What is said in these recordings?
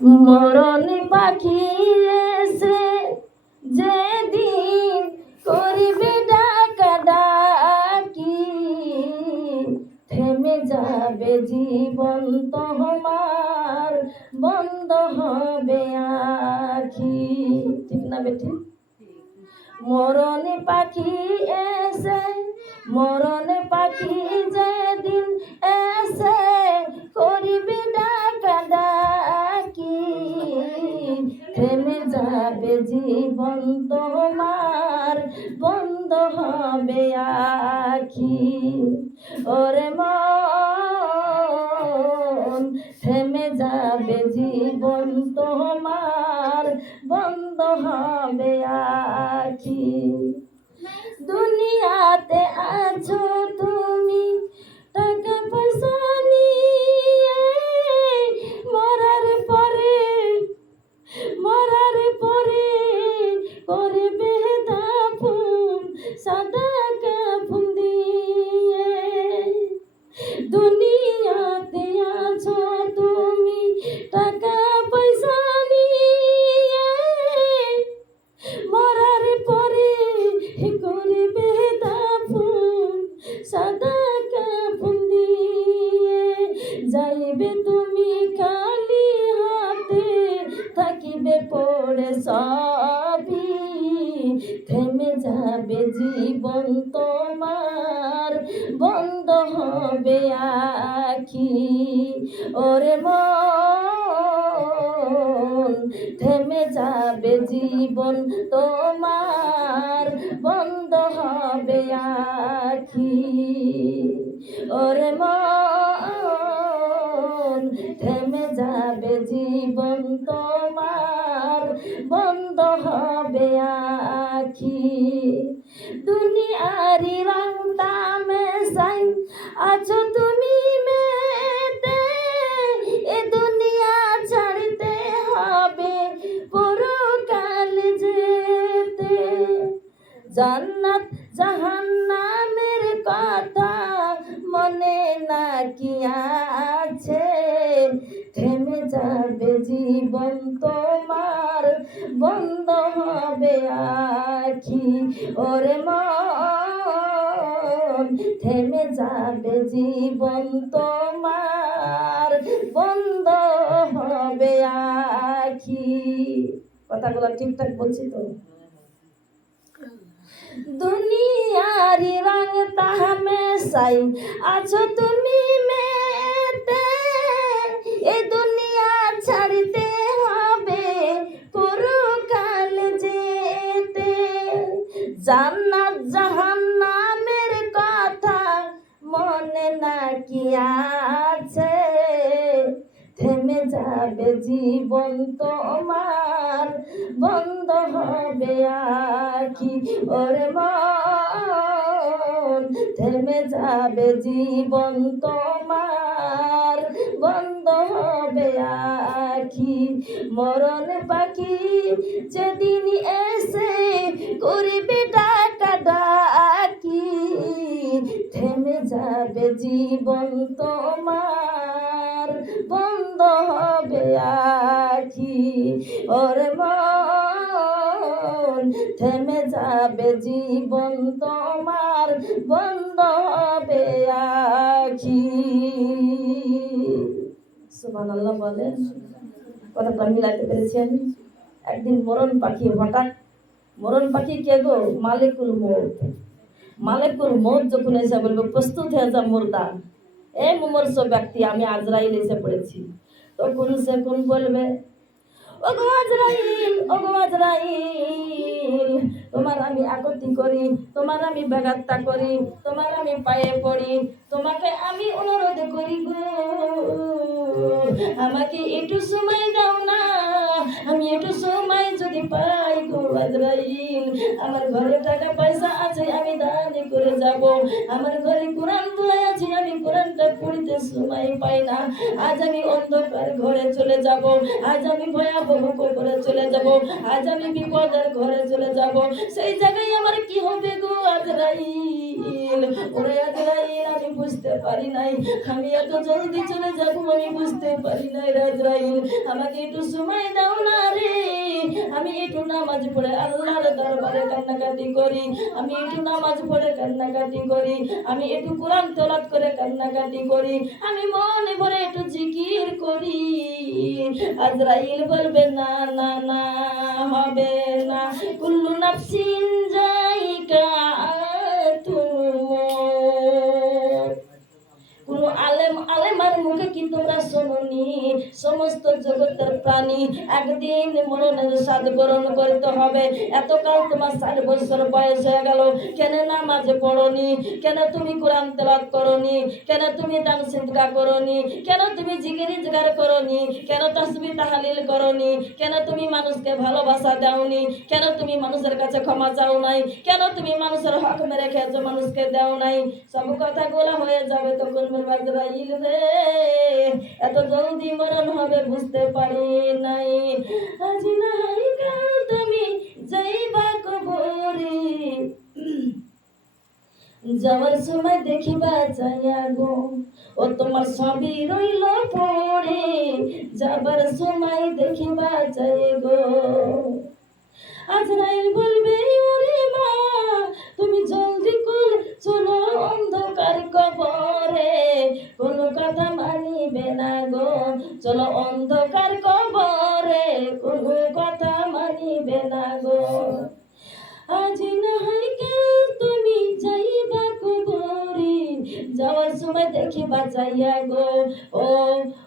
মরণ পাখি এসে যেদিন করবে ডাকা ডাকি, থেমে যাবে জীবন তোমার, বন্ধ হবে আখি। ঠিক না বেটি? মরণ পাখি এসে, মরণ পাখি যেদিন এসে করিবে ডাকা ডাকি, থেমে যাবে জীবন তোমার, বন্ধ হবে আখি। ওরে মন, থেমে যাবে জীবন তোমার, বন্ধ হবে আখি। দুনিয়াতে আছো তুমি টাকা পয়সা নিয়ে, মরার পরে, মরার পরে করবে দাফন সাদা কাফন দিয়ে। দুনিয়াতে আছো তুমি টাকা পয়সা নিয়ে, মরার পরে করবে দাফন সাদা কাফন দিয়ে। যাইবে তুমি খালি হাতে, থাকিবে পড়ে সবই, থেমে যাবে জীবন তোমার, বন্ধ হবে আখি। ওরে মন, থেমে যাবে জীবন তোমার, বন্ধ হবে আখি। ওরে মন, থেমে যাবে জীবন তোমার, বন্ধ হবে আখি। দুনিয়ারি রং তামাশায় আছো তুমি মেতে, এ দুনিয়া ছাড়তে হবে পরকাল যেতে। জান্নাত জাহান্নামের কথা মনে নাকি আছে, থেমে যাবে জীবন তোমার, বন্ধ হবে আখি। ওরে মন, থেমে যাবে জীবন তোমার, বন্ধ হবে আখি। কথাগুলো ঠিকঠাক বলছি তো? দুনিয়ারি রং তামাশায় আছো তুমি মেতে, এ দুনিয়া ছাড়তে হবে পরকাল যেতে। জান্নাত জাহান্নামের কথা মনে নাকি আছে, থেমে যাবে জীবন তোমার, বন্ধ হবে আখি। ওরে মন, থেমে যাবে জীবন তোমার, বন্ধ হবে আখি। মরণ পাখি যেদিন এসে করিবে ডাকা ডাকি, থেমে যাবে জীবন তোমার, বন্ধ হবে আখি। ওরে মন, থেমে যাবে জীবন তোমার, বন্ধ হবে আখি। সুবহানাল্লাহ বলেন। কথাটা মিলাতে পেরেছি আমি? একদিন মরণ পাখি হঠাৎ, মরণ পাখি কে গো? মালিকুল মউত। মালিকুল মউত যখন এসে বলবে প্রস্তুত হয়ে যা মুর্দা, এ মুমূর্ষ ব্যক্তি আমি আজরাইল এসে পড়েছি, তখন সে কোন বলবে, ওগো আজরাইল, ওগো আজরাইল, তোমার আমি আকতি করি, তোমার আমি বেগাত্তা করি, তোমার আমি পায়ে পড়ি, তোমাকে আমি অনুরোধ করি গো, আমাকে একটু সময় দাও না, আমি একটু সময় যদি পাই গো আজরাইল, আমার ঘরে টাকা পয়সা আছে আমি দান করে যাব, আমার ঘরে কোরআন তোলা আছে আমি কোরআনটা পড়তে সময় পাই না, আজ আমি অন্ধকার ঘরে চলে যাব, আজ আমি ভয়াবহ কবরে চলে যাব, আজ আমি বিপদের ঘরে চলে যাব, সেই জায়গায় আমার কি হবে গো আজরাইল? ওরে আজরাইল আমি বুঝতে পারি নাই আমি এত জলদি চলে যাব, আমি বুঝতে পারি নাই রে আজরাইল, আমাকে একটু সময় দাও না রে, আমি একটু নামাজ পড়ে আল্লাহর দরবারে কান্নাকাটি করি, আমি একটু নামাজ পড়ে কান্নাকাটি করি, আমি একটু কোরআন তেলাওয়াত করে কান্নাকাটি করি, আমি মনে ভরে একটু জিকির করি। আজরাইল বলবে না না না, হবে না, কুল্লু নাফসিন যায়িকাতুল মউত। কোন আলেমার মুখে কি তোমরা শোনোনি? সমস্ত জগতের প্রাণী একদিন মরণের স্বাদ গ্রহণ করতে হবে। এতকাল তোমার 60 বছর বয়স হয়ে গেল, কেন নামাজে পড়নি? কেন তুমি কোরআন তেলাওয়াত করনি? কেন তুমি দান সিদকা করনি? কেন তুমি জিকির ইজগার করনি? কেন তাসবিহ তাহলিল করনি? কেন তুমি মানুষকে ভালোবাসা দাওনি? কেন তুমি মানুষের কাছে ক্ষমা চাও নাই? কেন তুমি মানুষের হক মেরে খেয়েছো, মানুষকে দাও নাই? সব কথাগুলো হয়ে যাবে তখন আজরাইল রে এত জলদি মরণ হবে বুঝতে পারি নাই। আজ নাই কাল তুমি যাইবা কবরে, যাওয়ার সময় দেখিবা চাইয়া গো, ও তোমার সবই রইল পড়ে, যাবার সময় দেখিবা চাই গো। আজরাইল বলবে ওরে মা তুমি জলদি করে চলো অন্ধকার কবরে, কোনো কথা মানিবে না গো, চলো অন্ধকার কবরে, কোনো কথা মানিবে না গো। আজ না হয় কাল তুমি যাইবা কবরে, যাওয়ার সময় দেখিবা চাইয়া গো, ও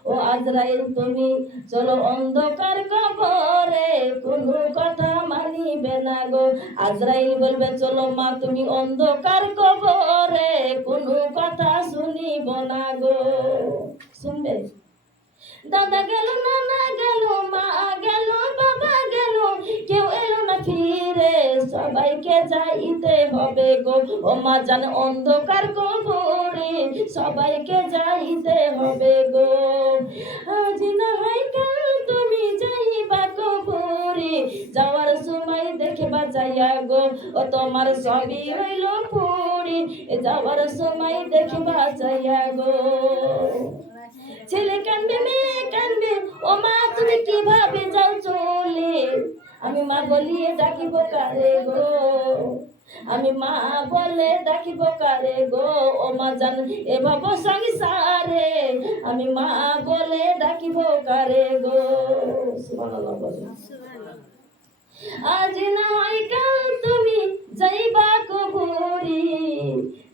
ও আজরাইল তুমি চলো অন্ধকার কবরে, কোনো কথা মানিবে না গো। আজরাইল বলবে চলো মা তুমি অন্ধকার কবরে, কোনো কথা শুনিব না গো। শুনবে? দাদা গেল, নানা গেল, মা গেল, বাবা গেল, কেউ এলো না ফিরে, সবাইকে যাইতে হবে গো, ও মা জান অন্ধকার কবরে, সবাইকে যাইতে হবে গো। আজ না হয় কাল তুমি যাইবা কবরে, যাওয়ার সময় দেখবা যাইয়া গো, ও তোমার সবই রইল পড়ে, যাওয়ার সময় দেখবা যাইয়া গো। ছেলে কানবে, মেয়ে কানবে, ও মা তুমি কিভাবে যাও চলে, আমি মা বলিয়ে ডাকিব কারে গো, আমি মা বলে ডাকিব কারে গো, ও মা জান এ ভাব সংসারে, আমি মা বলে ডাকিব কারে গো। সুবহানাল্লাহ বলেন। আজ না হয় কাল তুমি যাইবা কবরে,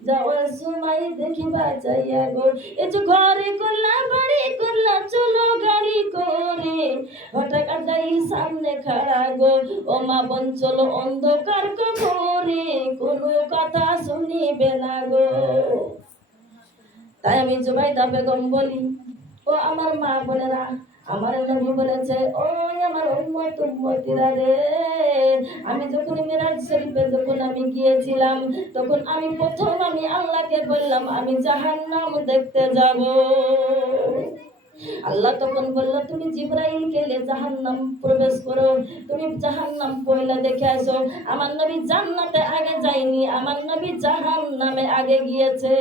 যাওয়ার সময় দেখিবা যাইয়া গো। এ যে ঘরে করলা বাড়ি করলা চলো গাড়ি করে, হঠাৎ আজরাইল সামনে খাড়া গো, ও মা বোন চলো অন্ধকার কবরে, কোনো কথা শুনিবে না গো। তাই আমি জুবাইদা বেগম বলি, ও আমার মা বোনেরা, আমার নবী বলেছে ও আমার উম্মতিরা রে, আমি যখন মিরাজ শরীফে যখন আমি গিয়েছিলাম, তখন আমি প্রথম আমি আল্লাহকে বললাম আমি জাহান্নাম দেখতে যাব। আল্লাহ তখন বলল তুমি জিবরাইলকে নিয়ে জাহান্নাম প্রবেশ করো, তুমি জাহান্নাম পয়লা দেখে আসো। আমার নবী জান্নাতে আগে যায়নি, আমার নবী জাহান্নামে আগে গিয়েছে।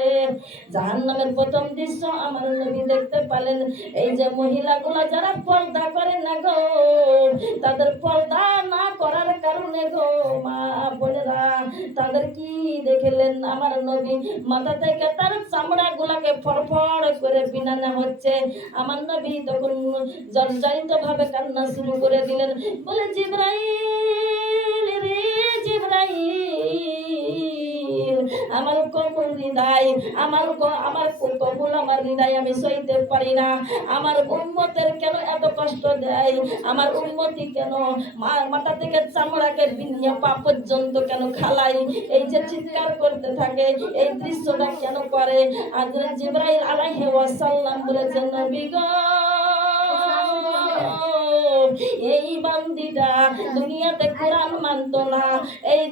জাহান্নামের প্রথম দৃশ্য আমার নবী দেখতে পেলেন, এই যে মহিলাগুলো যারা পর্দা করে না গো, তাদের পর্দা না করার কারণে গো মা বোনেরা, তাদের কি দেখলেন আমার নবী মাথা থেকে তার চামড়া গুলাকে ফড়ফড় করে বিনানো হচ্ছে। আমার নবী তখন জর্জরিত ভাবে কান্না শুরু করে দিলেন, বলে জিবরাইল রে জিবরাইল, আমার কবুল হৃদয়, আমার কবুল আমার হৃদয় আমি সইতে পারি না, আমার উম্মতের কেন এত কষ্ট দেয়, আমার উম্মতি কেন মাথা থেকে চামড়াকে বিনিয়ে পা পর্যন্ত কেন খালাই, এই যে চিৎকার করতে থাকে, এই দৃশ্যটা কেন করে। হযরত জিবরাইল আলাইহিস সালাম বলেছেন নবী গো, এই বান্দিটা দুনিয়াতে কোরআন মানতো না, এই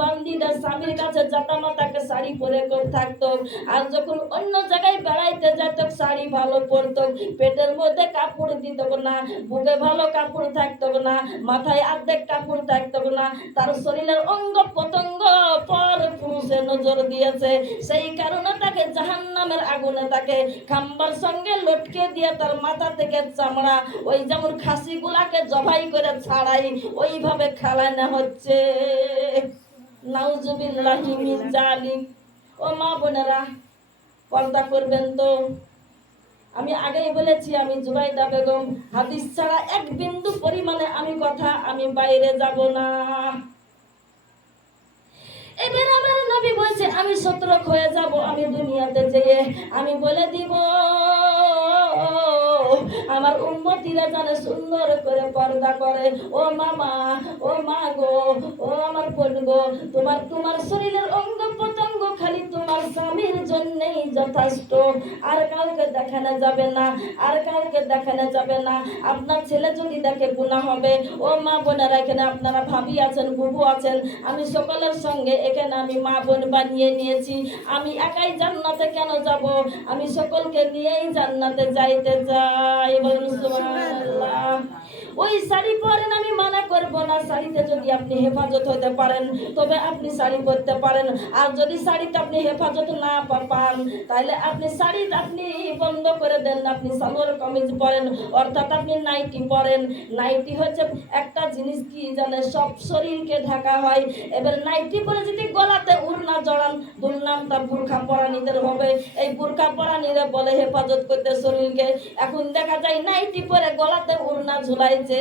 বান্দিটা স্বামীর কাছে জাতামাতাকে শাড়ি পরে থাকতো, আর যখন অন্য জায়গায় বেড়াইতে যেত শাড়ি ভালো পরতো, পেটের মধ্যে কাপড় দিত না, বুকে ভালো কাপড় থাকতো না, মাথায় অর্ধেক কাপড় থাকতো না, তার শরীরের অঙ্গ প্রত্যঙ্গ পর পুরুষে নজর দিয়েছে, সেই কারণে তাকে জাহান্নামের আগুনে তাকে খাম্বার সঙ্গে লটকে দিয়ে তার মাথা থেকে চামড়া ওই যেমন খাসি গুলাকে জবাই করে ছাড়াই ওইভাবে খেলানো হচ্ছে। নাউজুবিল্লাহি মিন জালিক। ও মা বোনেরা, পর্দা করবেন তো। আমি আগেই বলেছি, আমি জুবাইদা বেগম, হাদিস ছাড়া এক বিন্দু পরিমাণে আমি বাইরে যাব না। এবার আমার নবী বলছে আমি সতর্ক হয়ে যাব, আমি দুনিয়াতে যেয়ে আমি বলে দিব আমার উম্মতিরা জানে সুন্দর করে পর্দা করে। ও মামা, ও মা গো, ও আমার বোন গো, তোমার শরীরের অঙ্গ প্রত্যঙ্গ খালি তোমার স্বামীর জন্যই যথেষ্ট, আর কাউকে দেখানো যাবে না, আর কাউকে দেখানো যাবে না। আপনার ছেলে যদি দেখে গুনাহ হবে। ও মা বোনেরা, এখানে আপনারা ভাবি আছেন, বুবু আছেন, আমি সকলের সঙ্গে এখানে আমি মা বোন বানিয়ে নিয়েছি। আমি একাই জান্নাতে কেন যাব? আমি সকলকে নিয়েই জান্নাতে যাইতে চাই। বলুন সুবহানাল্লাহ। ওই শাড়ি পরেন, আমি মানা করব না। শাড়িতে যদি আপনি হেফাজত হতে পারেন তবে আপনি শাড়ি পরতে পারেন, আর যদি শাড়িতে আপনি হেফাজত না পান তাহলে আপনি শাড়ি আপনি বন্ধ করে দেন, আপনি সালোয়ার কামিজ পরেন, অর্থাৎ আপনি নাইটি পরেন। নাইটি হচ্ছে একটা জিনিস কি জানে, সব শরীরকে ঢাকা হয়। এবার নাইটি পরে যদি গলাতে উড়না জড়ান, দুর্নামটা বুরখা পরানীদের হবে। এই বুরখা পরানীরা বলে হেফাজত করতে শরীরকে। এখন দেখা যায় নাইটি পরে গলাতে উড়না ঝুলাইছে,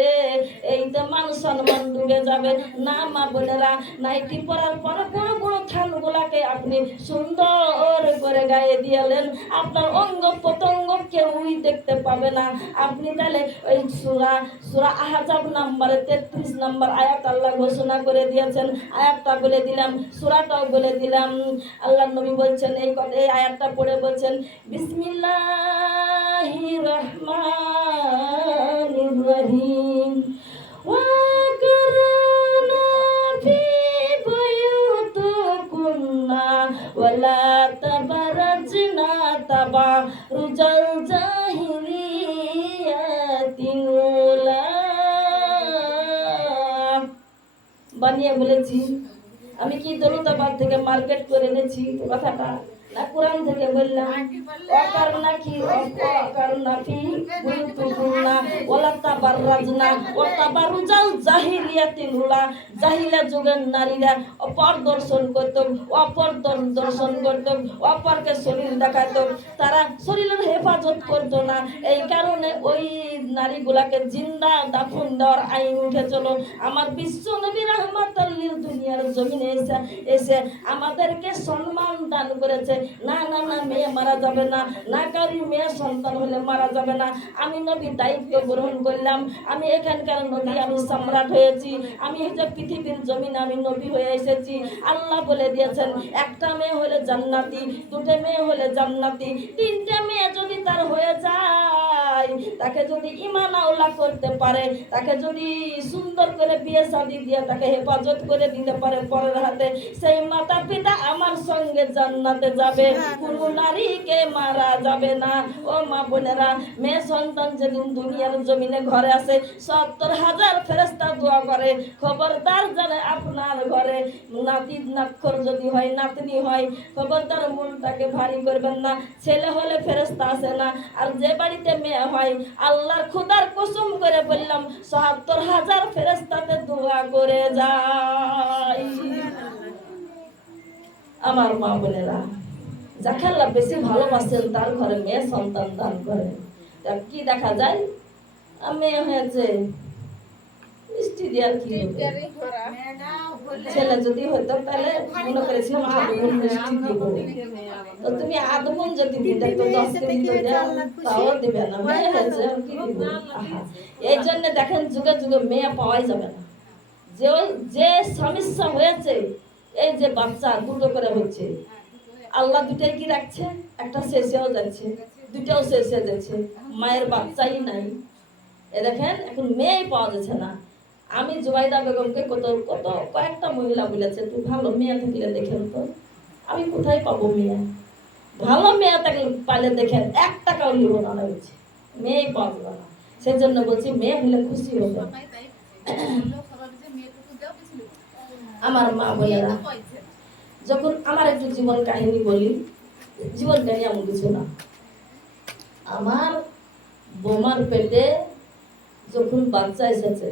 এই তো মান সম্মান ডুবে যাবে না। মা বোনেরা, নাইটি পরার পর বড় বড় থানগুলাকে আপনি সুন্দর করে গায়ে দিয়েলেন, আপনার অঙ্গ প্রত্যঙ্গ কেউই দেখতে পাবে না। আপনি তাহলে ওই সূরা আহজাব নম্বরে 33 নম্বর আয়াত আল্লাহ ঘোষণা করে দিয়েছেন। আয়াতটা বলে দিলাম, সূরাটাও বলে দিলাম। আল্লাহর নবী বলছেন, এই আয়াতটা পড়ে বলছেন, বিসমিল্লাহির রহমানির রহিম। ওয়াকরনা ফি বুয়ুতিকুন্না ওয়ালা তাবারাজনা তাবারুজাল জাহিলিয়াতিল উলা। বানিয়ে বলেছি আমি কি দৌলতাবাদ থেকে মার্কেট করে এনেছি কথাটা, না কোরআন থেকে বললাম? অকারনা কি অকারনা ফি বুয়ুতিকুন্না ওয়ালা তাবাররাজনা ওয়া তাবারুজাল জাহিলিয়াতিল উলা। জাহিলিয়া যুগের নারীরা অপর দর্শন করত, অপরকে শরীর দেখাত, তারা শরীরের হেফাজত করত না। এই কারণে ওই নারীগুলাকে জিন্দা দাফন দেওয়ার আইন উঠে চলো। আমার বিশ্ব নবী রাহমাতুল লিল দুনিয়ার জমিনে এসে আমাদেরকে সম্মান দান করেছে। না না না, মেয়ে মারা যাবে না, না কারি মেয়ে সন্তান হলে মারা যাবে না। আমি নবী দায়িত্ব গ্রহণ করলাম, আমি এখানকার নবী, আমি সম্রাট হয়েছি, আমি হচ্ছে পৃথিবীর জমিনে আমি নবী হয়ে এসেছি। আল্লাহ বলে দিয়েছেন একটা মেয়ে হলে জান্নাতি, দুটো মেয়ে হলে জান্নাতি, তিনটে মেয়ে যদি তার হয়ে যায়, তাকে যদি ঈমান আওলা করতে পারে, তাকে যদি সুন্দর করে বিয়ে শাদী দিয়ে তাকে হেফাজত করে দিতে পারে পরের হাতে, সেই মাতা পিতা আমার সঙ্গে জান্নাতে যাবে, কোনো নারীকে মারা যাবে না। ও মা বোনেরা, মেয়ে সন্তান যেদিন দুনিয়ার জমিনে ঘরে আসে 70,000 ফেরেশতা দোয়া করে, খবরদার জানে আপনার ঘরে নাতি নাক্ষর যদি হয়, নাতনি হয়, খবরদার মনটাকে ভারী করবেন না। ছেলে হলে ফেরেশতা আসে না, আর যে বাড়িতে মেয়ে হয় আল্লাহর খোদার কসম করে বললাম 70,000 ফেরেশতাতে দোয়া করে যায়। আমার মা বোনেরা, যাকে আল্লাহ বেশি ভালোবাসেন তার ঘরে মেয়ে সন্তান দান করে। কি দেখা যায়, মেয়ে হয়েছে মিষ্টি দেওয়ার কি, ছেলে যদি হতো তাহলে মনে করেছিলাম আদমন মিষ্টি দিব, তো তুমি আদমন যদি দিতে তো 10 দিন তো দেও, তাও দিবে না। মেয়ে হয়েছে কি দিব? এই জন্য দেখেন যুগে যুগে মেয়ে পাওয়াই যাবে না। যে সমস্যা হয়েছে, এই যে বাচ্চা দুটো করে হচ্ছে, আল্লাহ দুটাই কি রাখছে, একটা শেষেও যাচ্ছে, দুটাও শেষে যাচ্ছে, মায়ের বাচ্চাই নাই। এ দেখেন এখন মেয়েই পাওয়া যাচ্ছে না। আমি জুবাইদা বেগমকে কত কত কয়েকটা মহিলা বলেছে, তুই ভালো মেয়ে থাকলে দেখেন তো। আমি কোথায় পাবো মেয়ে? ভালো মেয়ে থাকলে পাইলে দেখেন 1 টাকাও নিব না বলছে, মেয়ে পাওয়া যাবে না। সেই জন্য বলছি মেয়ে হলে খুশি হবে। আমার মা বোনেরা, যখন আমার একটু জীবন কাহিনী বলি, জীবন কাহিনী এমন কিছু না। আমার বোমার পেটে যখন বাচ্চা এসেছে,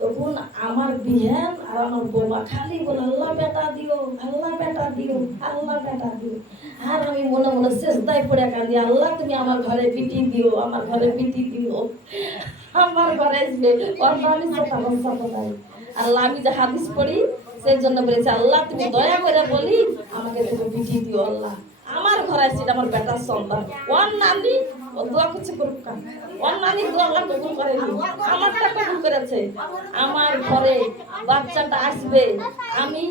তখন আমার বিহান আর আমার বোমা খালি বলে আল্লাহ বেটা দিও, আল্লাহ বেটা দিও, আল্লাহ বেটা দিও। আর আমি মনে মনে শেষদায় পড়ে কাঁদি, আল্লাহ তুমি আমার ঘরে পিটি দিও, আমার ঘরে পিটি দিও, আমার ঘরে আসবে। আল্লাহ আমি যে হাদিস পড়ি সেই জন্য বলেছে, আল্লাহ তুমি দয়া করে বলি আমাকে তুমি পিটি দিও আল্লাহ। আমার ঘরে আসছে আমার বেটার সন্তান, ওর নানি ও দোয়া করছে করুক, ওর নানি দোয়া আল্লাহ কবুল করেনি, আমারটা কবুল করেছে। আমার ঘরে বাচ্চাটা আসবে, আমি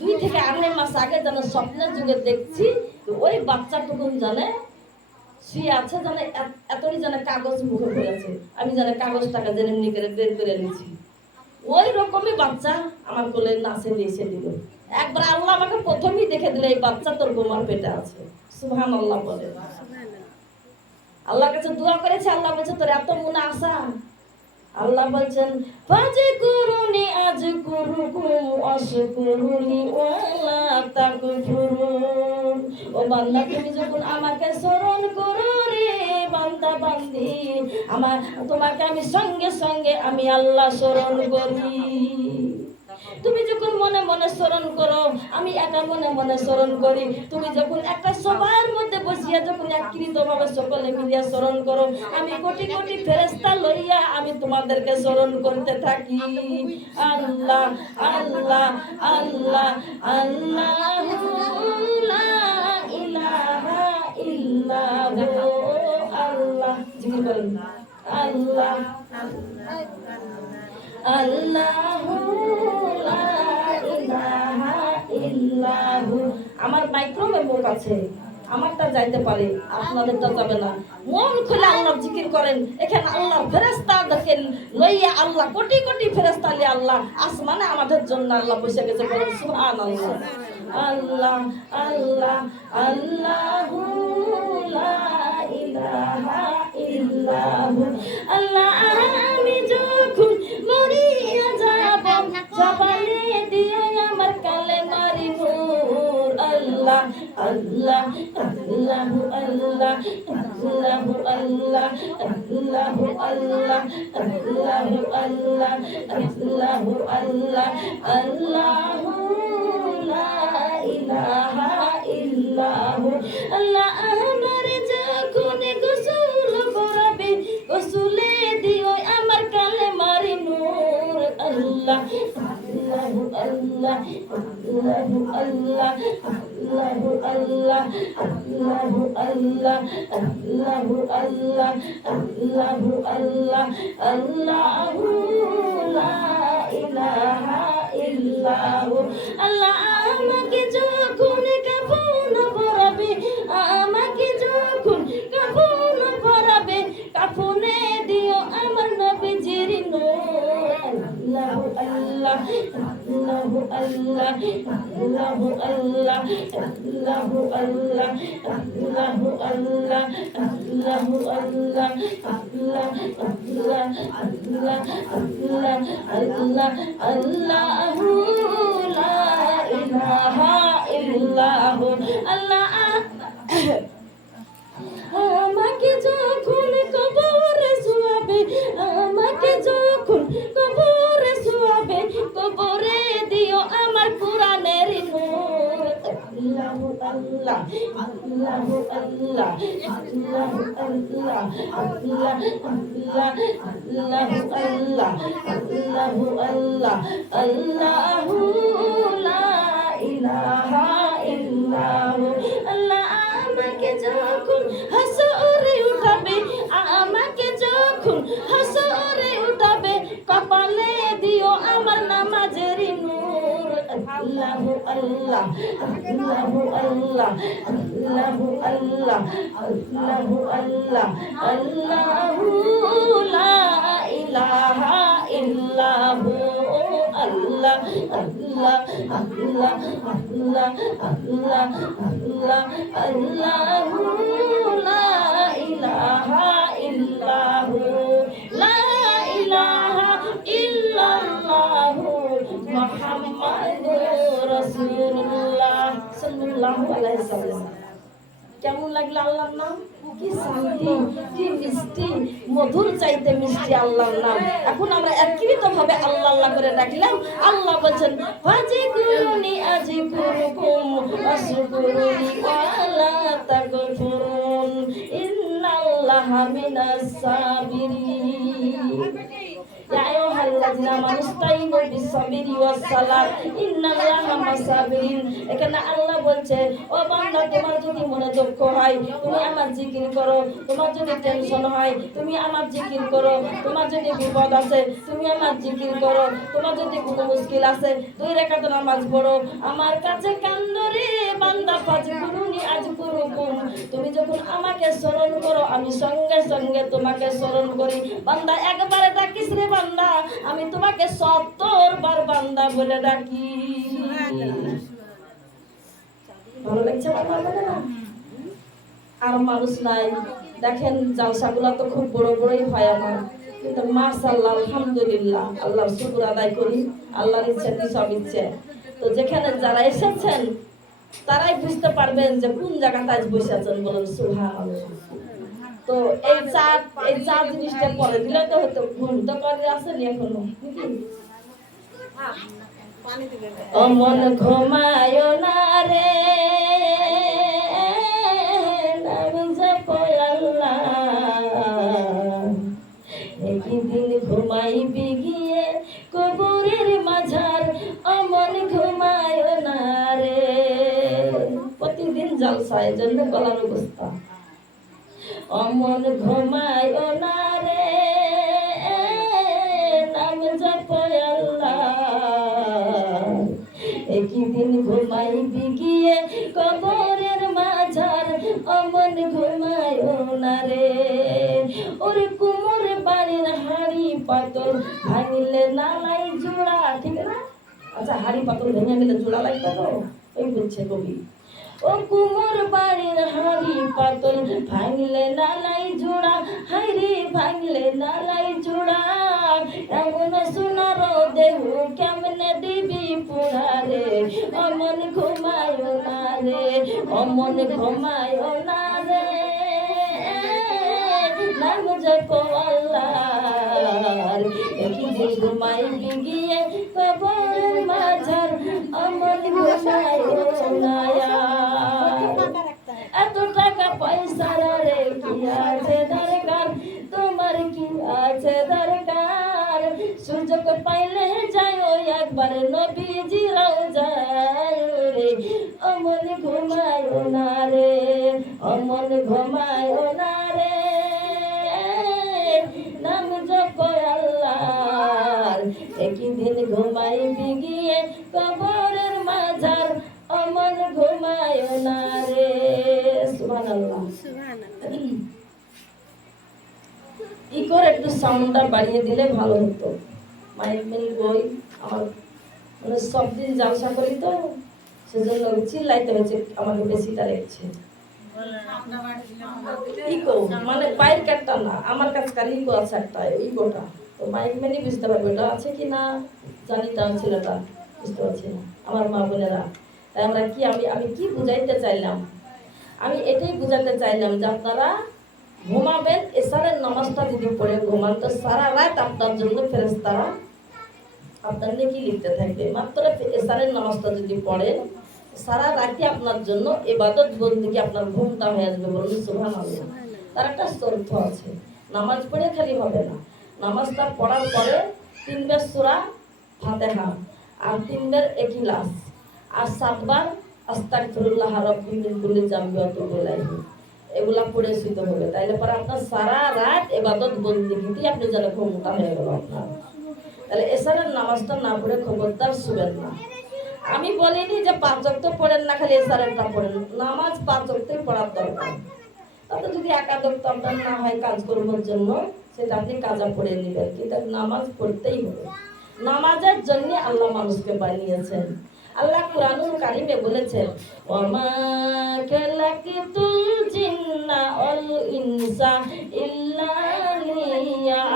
2 থেকে 2.5 মাস আগে যেন স্বপ্নের যুগে দেখছি, ওই বাচ্চাটুকু জানে শুয়ে আছে, জানে এতই জানে কাগজ মুখে পড়েছে, আমি জানে কাগজটাকে যেন এমনি করে বের করে নিয়েছি। ওই রকমই বাচ্চা আমার কোলে নাচে নিয়েছে দিল। একবার আল্লাহ আমাকে প্রথমেই দেখে দিলে এই বাচ্চা তোর বোমার পেটে আছে। সুবহানাল্লাহ বলে। আল্লাহর কাছে দোয়া করেছে, আল্লাহ বলছে তোর এত মনে আশা। আল্লাহ বলছেন ফাজে কুরুনি আজ কুরুকুম আশকুরুনি ওয়ালা তাকফুরুন। ও বান্দা তুমি যখন আমাকে স্মরণ করো রে বান্দা বান্দি, আমার তোমাকে আমি সঙ্গে সঙ্গে আমি আল্লাহ স্মরণ করি। তুমি যখন মনে মনে স্মরণ করো, আমি একা মনে মনে স্মরণ করি। তুমি যখন একটা সবার মধ্যে বসিয়া যখন একত্রিতভাবে সকলে মিলিয়া স্মরণ করো, আমি কোটি কোটি ফেরেশতা লইয়া আমি তোমাদেরকে স্মরণ করতে থাকি। আল্লাহ আল্লাহ আল্লাহ আল্লাহু লা ইলাহা ইল্লাহু। আল্লাহ জিকির করেন, আল্লাহ আল্লাহু লা ইলাহা ইল্লাহু। আমার মাইক্রোওয়েভ মুখ আছে, আমারটা যাইতে পারে, আপনাদেরটা যাবে না। মন খুলে আল্লাহ জিকির করেন। এখানে আল্লাহ ফেরেশতাদেরকে লইয়া আল্লাহ কোটি কোটি ফেরেশতা লিয়ে আল্লাহ আসমানে আমাদের জন্য আল্লাহ বসে গেছে। বলেন সুবহানাল্লাহ। আল্লাহ আল্লাহ আল্লাহু লা ইলাহা ইল্লাহু। আল্লাহ আমি যখন মরিয়া যাব, জবানে দিয়ে আমার কালেমারি নূর। আল্লাহ আল্লাহ আল্লাহু আল্লাহ আল্লাহু আল্লাহ আল্লাহু আল্লাহ আল্লাহু আল্লাহ আল্লাহু আল্লাহ আল্লাহু লা ইলাহা ইল্লাহু। আল্লাহ আমার যখন গোসল করাবে, গোসলে দিও আমার কালেমারি নূর। আল্লাহ আল্লাহু আল্লাহ আল্লাহু আল্লাহ আল্লাহু আল্লাহ আল্লাহু আল্লাহ আল্লাহু আল্লাহ আল্লাহু আল্লাহ আল্লাহু লা ইলাহা ইল্লাহু। আল্লাহ আমাকে যখন কাফন পরাবে, আমাকে যখন কাফন পরাবে, কাফনে দিও আমার নবীজির নূর। আল্লাহু আল্লাহ আল্লাহু আল্লাহ আল্লাহু আল্লাহ আল্লাহু আল্লাহ আল্লাহু আল্লাহ আল্লাহু আল্লাহ আল্লাহ আল্লাহ আল্লাহ আল্লাহ আল্লাহ আল্লাহু লা ইলাহা ইল্লাহু। আল্লাহ আমাকে যখন কবরে শুয়াবে, আমাকে যখন কবরে শুয়াবে, কবরে দিও আমার কোরআনের নূর। আল্লাহু আল্লাহ আল্লাহু আল্লাহ আল্লাহু আল্লাহ আল্লাহ আল্লাহ আল্লাহু আল্লাহ আল্লাহু আল্লাহ আল্লাহু লা ইলাহা ইল্লাহু। আল্লাহ আমাকে যখন হাসরে উঠাবে, আমাকে যখন হাসরে উঠাবে, কপালে দিও আমার নামাজের নূর। আল্লাহু আল্লাহ আল্লাহু আল্লাহ আল্লাহু আল্লাহ আল্লাহু আল্লাহ আল্লাহু লা ইলাহা ইল্লাহু। আল্লাহ আল্লাহ আল্লাহ আল্লাহ আল্লাহ আল্লাহু লা ইলাহা ইল্লাহু লা ইলাহা ইল্লাল্লাহু মুহাম্মাদুর রাসূলুল্লাহ সাল্লাল্লাহু আলাইহি ওয়াসাল্লাম। কেমন লাগলো আল্লাহর নাম? কি শান্তি, কি মিষ্টি, মধুর চাইতে মিষ্টি আল্লাহর নাম। এখন আমরা একত্রিত ভাবে আল্লাহ আল্লাহ করে ডাকলাম। আল্লাহ বলেন ফাজিকুরুনি আজিকুরুকুম ওয়াশকুরুনি ওয়ালা তাগফুরুন ইন্নাল্লাহা মিনাস সাবিরিন। ইয়া আইয়ুহাল্লাযিনা আমানু ইসতাঈনু বিস-সাবরি ওয়াস-সালাত ইন্নাল্লাহা মা'আস-সাবিরিন। এখানে আল্লাহ বলছে, ও বান্দা, তোমার যদি মনে দুঃখ হয় তুমি আমার জিকির করো, তোমার যদি টেনশন হয় তুমি আমার জিকির করো, তোমার যদি বিপদ আছে তুমি আমার জিকির করো, তোমার যদি কোনো মুশকিল আছে 2 রাকাত নামাজ পড়ো, আমার কাছে কান্দো রে বান্দা। ফাজকুরুনি আযকুরুকুম। তুমি যখন আমাকে স্মরণ করো আমি সঙ্গে সঙ্গে তোমাকে স্মরণ করি। বান্দা একবারে ডাকিস রে বান্দা, আমি তোমাকে 70 বার বান্দা বলে ডাকি। ভালো লাগছে বাবা না? আর মানুষ নাই। দেখেন জালসাগুলো তো খুব বড় বড়ই হয় আমার, কিন্তু মাশাআল্লাহ আলহামদুলিল্লাহ আল্লাহর শুকর আদায় করি। আল্লাহর ইচ্ছাতে সব ইচ্ছে। তো যেখানে যারা এসেছেন তারাই বুঝতে পারবেন যে কোন জায়গাতে আজ বসে আছেন। বলেন সুবহানাল্লাহ। তো এই চা জিনিসটা পরে দিলে তো হতো, ঘুম তো করে আসেনি এখনো নাকি? অমন ঘুমায় না রে নাম জপয় আল্লাহ, একদিন ঘুমাইবি গিয়ে কবরের মাঝার। অমন ঘুমায় না রে। প্রতিদিন জলসায় জন্য গলার অবস্থা। অমন ঘুমায় না রে নাম জপয় আল্লাহ, একদিন ঘুমাইবি গিয়ে কবরের মাঝার। অমন ঘুমায় না রে। ওরে কুমোর বাড়ির হাড়ি পাতল ভাঙলে নালাই জোড়া, ঠিক না? আচ্ছা, হাড়ি পাতল ভেঙে গেলে জোড়া লাগবে তো, ওই বলছে কবি। ও কুমোর বাড়ির হাড়ি পাতল ভাঙলে নালাই জোড়া, হাইরে ভাঙলে নালাই জোড়া। এমন সোনার দেহ কেমনে দিবি পোড়া রে। অমন ঘুমায় না রে, অমন ঘুমায় না রে নাম জপো আল্লাহর। একদিন ঘুমাইবি গিয়ে কবরের মাঝার। অমন ঘুমায় না। এত টাকা পয়সা রে কি আছে দরকার, তোমার কি আছে দরকার? সুযোগ পাইলে যাও একবার নবীজি রওজায় রে। অমন ঘুমায় না রে, অমন ঘুমায় না রে নাম জপো আল্লাহর। একদিন ঘুমাইবি গিয়ে কবরের মাঝার। অমন ঘুমায় না রে। সুবহানাল্লাহ। কি করে একটু সাউন্ডটা বাড়িয়ে দিলে ভালো হতো। মাইক মিল বই আমার মানে সব দিন জালসা করি তো সেজন্য চিল্লাইতে হচ্ছে, আমাকে বেশিটা রেখেছে। ইকো মানে বাইর কাটটা না, আমার কাছকার ইকো আছে একটা, ইকোটা তো মাইক মেনই বুঝতে পারবে ওটা আছে কি না জানি, তাও ছেলেটা বুঝতে পারছি না। আমার মা বোনেরা, তাই আমরা কি আমি কি বুঝাইতে চাইলাম? আমি এটাই বুঝাতে চাইলাম যে আপনারা ঘুমাবেন, এশারের নামাজটা যদি পড়ে ঘুমান তো সারা রাত আপনার জন্য ফেরেশতারা আপনার নেকি লিখতে থাকবে। মাত্র এশারের নামাজটা যদি পড়েন সারা রাতে আপনার জন্য ইবাদত বন্দেগী, আপনার ঘুমটা হয়ে আসবে। বলুন সুবহানাল্লাহ। তার একটা শর্ত আছে, নামাজ পড়ে খালি হবে না। নামাজটা পড়ার পরে 3 বার সূরা ফাতিহা আর 3 বার ইখলাস আর 7 বার আস্তাগফিরুল্লাহ রাব্বি মিন কুল্লি যামবি ওয়া তুবু ইলাইহি, এগুলা পড়ে শুতে হবে। তাইলে পরে আপনার সারা রাত ইবাদত বন্দেগীতে আপনি যেন ঘুমটা হয়ে গেল আপনার। তাহলে এশারের নামাজটা না পড়ে খবরদার শুবেন না। আমি বলিনি যে 5 ওয়াক্ত পড়েন না, খালি এশারেরটা পড়েন। নামাজ 5 ওয়াক্তই পড়ার দরকার। তাতে যদি একাদক্ত আপনার না হয় কাজকর্মের জন্য, সেটা আপনি কাজা পড়ে নেবেন, কিন্তু নামাজ পড়তেই হবে। নামাজের জন্য আল্লাহ মানুষকে বানিয়েছেন। আল্লাহ কুরআনুল কারীমে বলেছেন, ওয়ামা খালাকাতুল জিন্না ওয়াল ইনসা ইল্লা লিয়াবুদুন।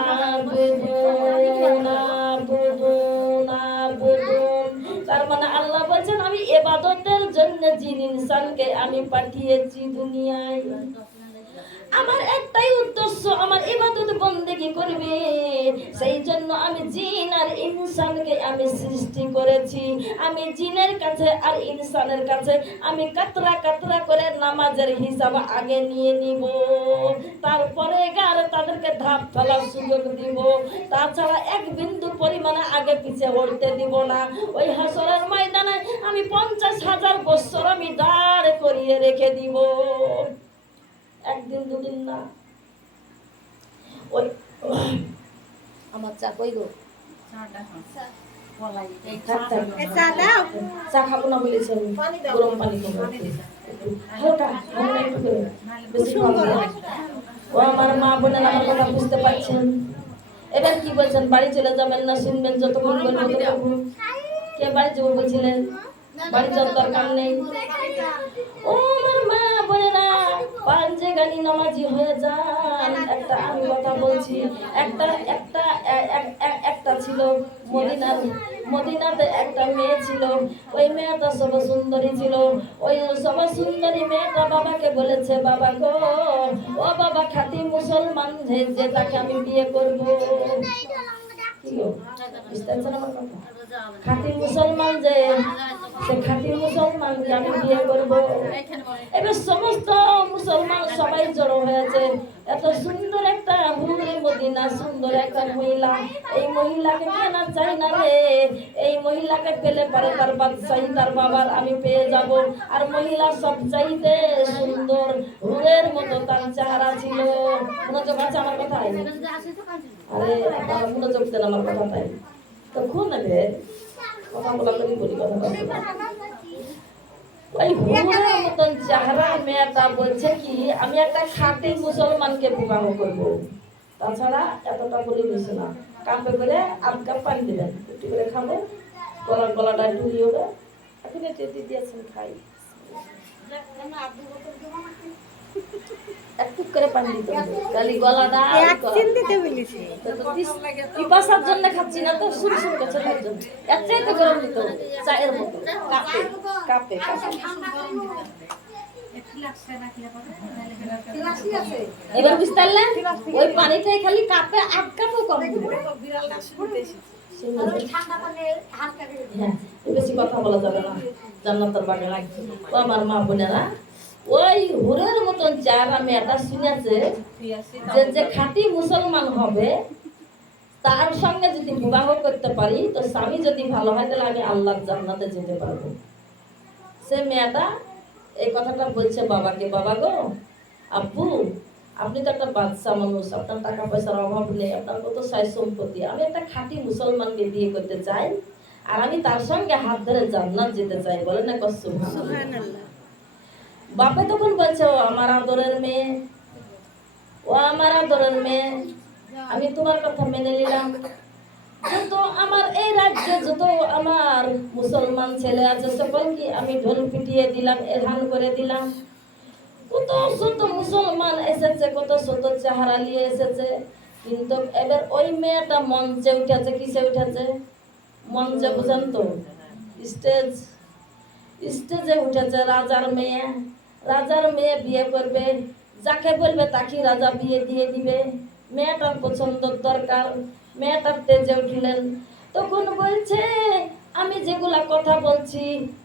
তার মানে আল্লাহ বলেছেন আমি ইবাদতের জন্য জিন ইনসানকে আমি পাঠিয়েছি দুনিয়ায়। আমার একটাই উদ্দেশ্য, আমার ইবাদত বন্দেগী করবে, সেই জন্য আমি জিন আর ইনসানকে আমি সৃষ্টি করেছি। আমি জিনের কাছে আর ইনসানের কাছে আমি কাতরা কাতরা করে নামাজের হিসাব আগে নিয়ে নিব, তারপরে আর তাদেরকে ধাপ ফেলার সুযোগ দিব। তাছাড়া এক বিন্দু পরিমাণে আগে পিছে উঠতে দিব না। ওই হাসরের ময়দানে আমি 50,000 বছর আমি দাঁড় করিয়ে রেখে দিব, একদিন দুদিন না। ওই আমার চা কই গো? চা খাবো না বলেছি আমি, গরম পানি খাবো হালকা হালকা একটু করে, বেশি খাবো না। ও আমার মা বোনেরা আমার কথা বুঝতে পারছেন? এবার কি বলছেন, বাড়ি চলে যাবেন না শুনবেন যতক্ষণ বলবো ততক্ষণ? কে বাড়ি যাবো বলছিলেন? বাড়ি যাওয়ার দরকার নেই। ও আমার মা বোনেরা, পাঁচে গানি নামাজি হয়ে যান। একটা আমি কথা বলছি, একটা ছিল মদিনাতে একটা মেয়ে ছিল। ওই মেয়েটা সব সুন্দরী ছিল। ওই সব সুন্দরী মেয়েটা বাবাকে বলেছে, বাবা গো, ও বাবা, খাঁটি মুসলমান যে তাকে আমি বিয়ে করব। কি গো, বুঝতে পারছেন আমার কথা? খাঁটি মুসলমান যে, সে খাঁটি মুসলমানকে আমি বিয়ে করব। এবার সমস্ত মুসলমান সবাই জড়ো হয়েছে। এত সুন্দর একটা হুরে মদিনা, সুন্দর একটা মহিলা, এই মহিলাকে কেনা চাই না রে। এই মহিলাকে পেলে পরে তার বাদশাহী তার বাবার আমি পেয়ে যাব। আর মহিলা সব চাইতে সুন্দর, হুরের মতো তার চেহারা ছিল। মনোযোগ আছে আমার কথায়? আরে মনোযোগ দেন আমার কথাটাই, তখন নেবে কথা বলা করি বলি কথা। ওই হুরের মতন চেহারা মেয়েটা বলছে কি, আমি একটা খাঁটি মুসলমানকে বিবাহ করব। তাছাড়া এতটা বলি দিছে না, কাপে করে 8 কাপ পানি দেবেন, একটু করে খাবো, গলাটা একটু ইয়ে হবে। এখন একটু দিয়েছেন খাই, একটু করে পানি দিতে হবে, খালি গলাটা পিপাসার জন্য খাচ্ছি না তো, শুরু শুরু করছে তার জন্য। এর চাইতে গরম দিতে হবে, চায়ের মতো কাপে কাপে কাপে। এবার বুঝতে পারলেন? ওই পানিটাই খালি কাপে 8 কাপও কম দিবে। বেশি কথা বলা যাবে না, জান্নাতের বাগান লাগছে। ও আমার মা বোনেরা, ওই হুরের মতন চেহারা মেয়েটা শুনেছে যে যে খাঁটি মুসলমান হবে তার সঙ্গে যদি বিবাহ করতে পারি, তো স্বামী যদি ভালো হয় তাহলে আমি আল্লাহর জান্নাতে যেতে পারবো। সে মেয়েটা এই কথাটা বলছে বাবাকে, বাবা গো, আব্বু, আপনি তো একটা বাদশা মানুষ, আপনার টাকা পয়সার অভাব নেই, আপনার কত সাই সম্পত্তি, আমি একটা খাঁটি মুসলমানকে বিয়ে করতে চাই, আর আমি তার সঙ্গে হাত ধরে জান্নাত যেতে চাই। বলেন না সুবহানাল্লাহ। বাপে তখন বলছে, ও আমার আদরের মেয়ে, ও আমার আদরের মেয়ে, আমি তোমার কথা মেনে নিলাম। যত আমার এই রাজ্যে যত আমার মুসলমান ছেলে আছে সকলকে আমি ঢোল পিটিয়ে দিলাম, এলান করে দিলাম। কত শত মুসলমান এসেছে, কত শত চেহারা নিয়ে এসেছে, কিন্তু এবার ওই মেয়েটা মঞ্চে উঠেছে। কিসে উঠেছে? মঞ্চে, বুঝেন তো, স্টেজে উঠেছে। রাজার মেয়ে বিয়ে করবে, যাকে বলবে তাকে রাজা বিয়ে দিয়ে দিবে। মেয়েটার পছন্দের দরকার, মেয়েটার তেজে উঠলেন। তখন বলছে, আমি যেগুলা কথা বলছি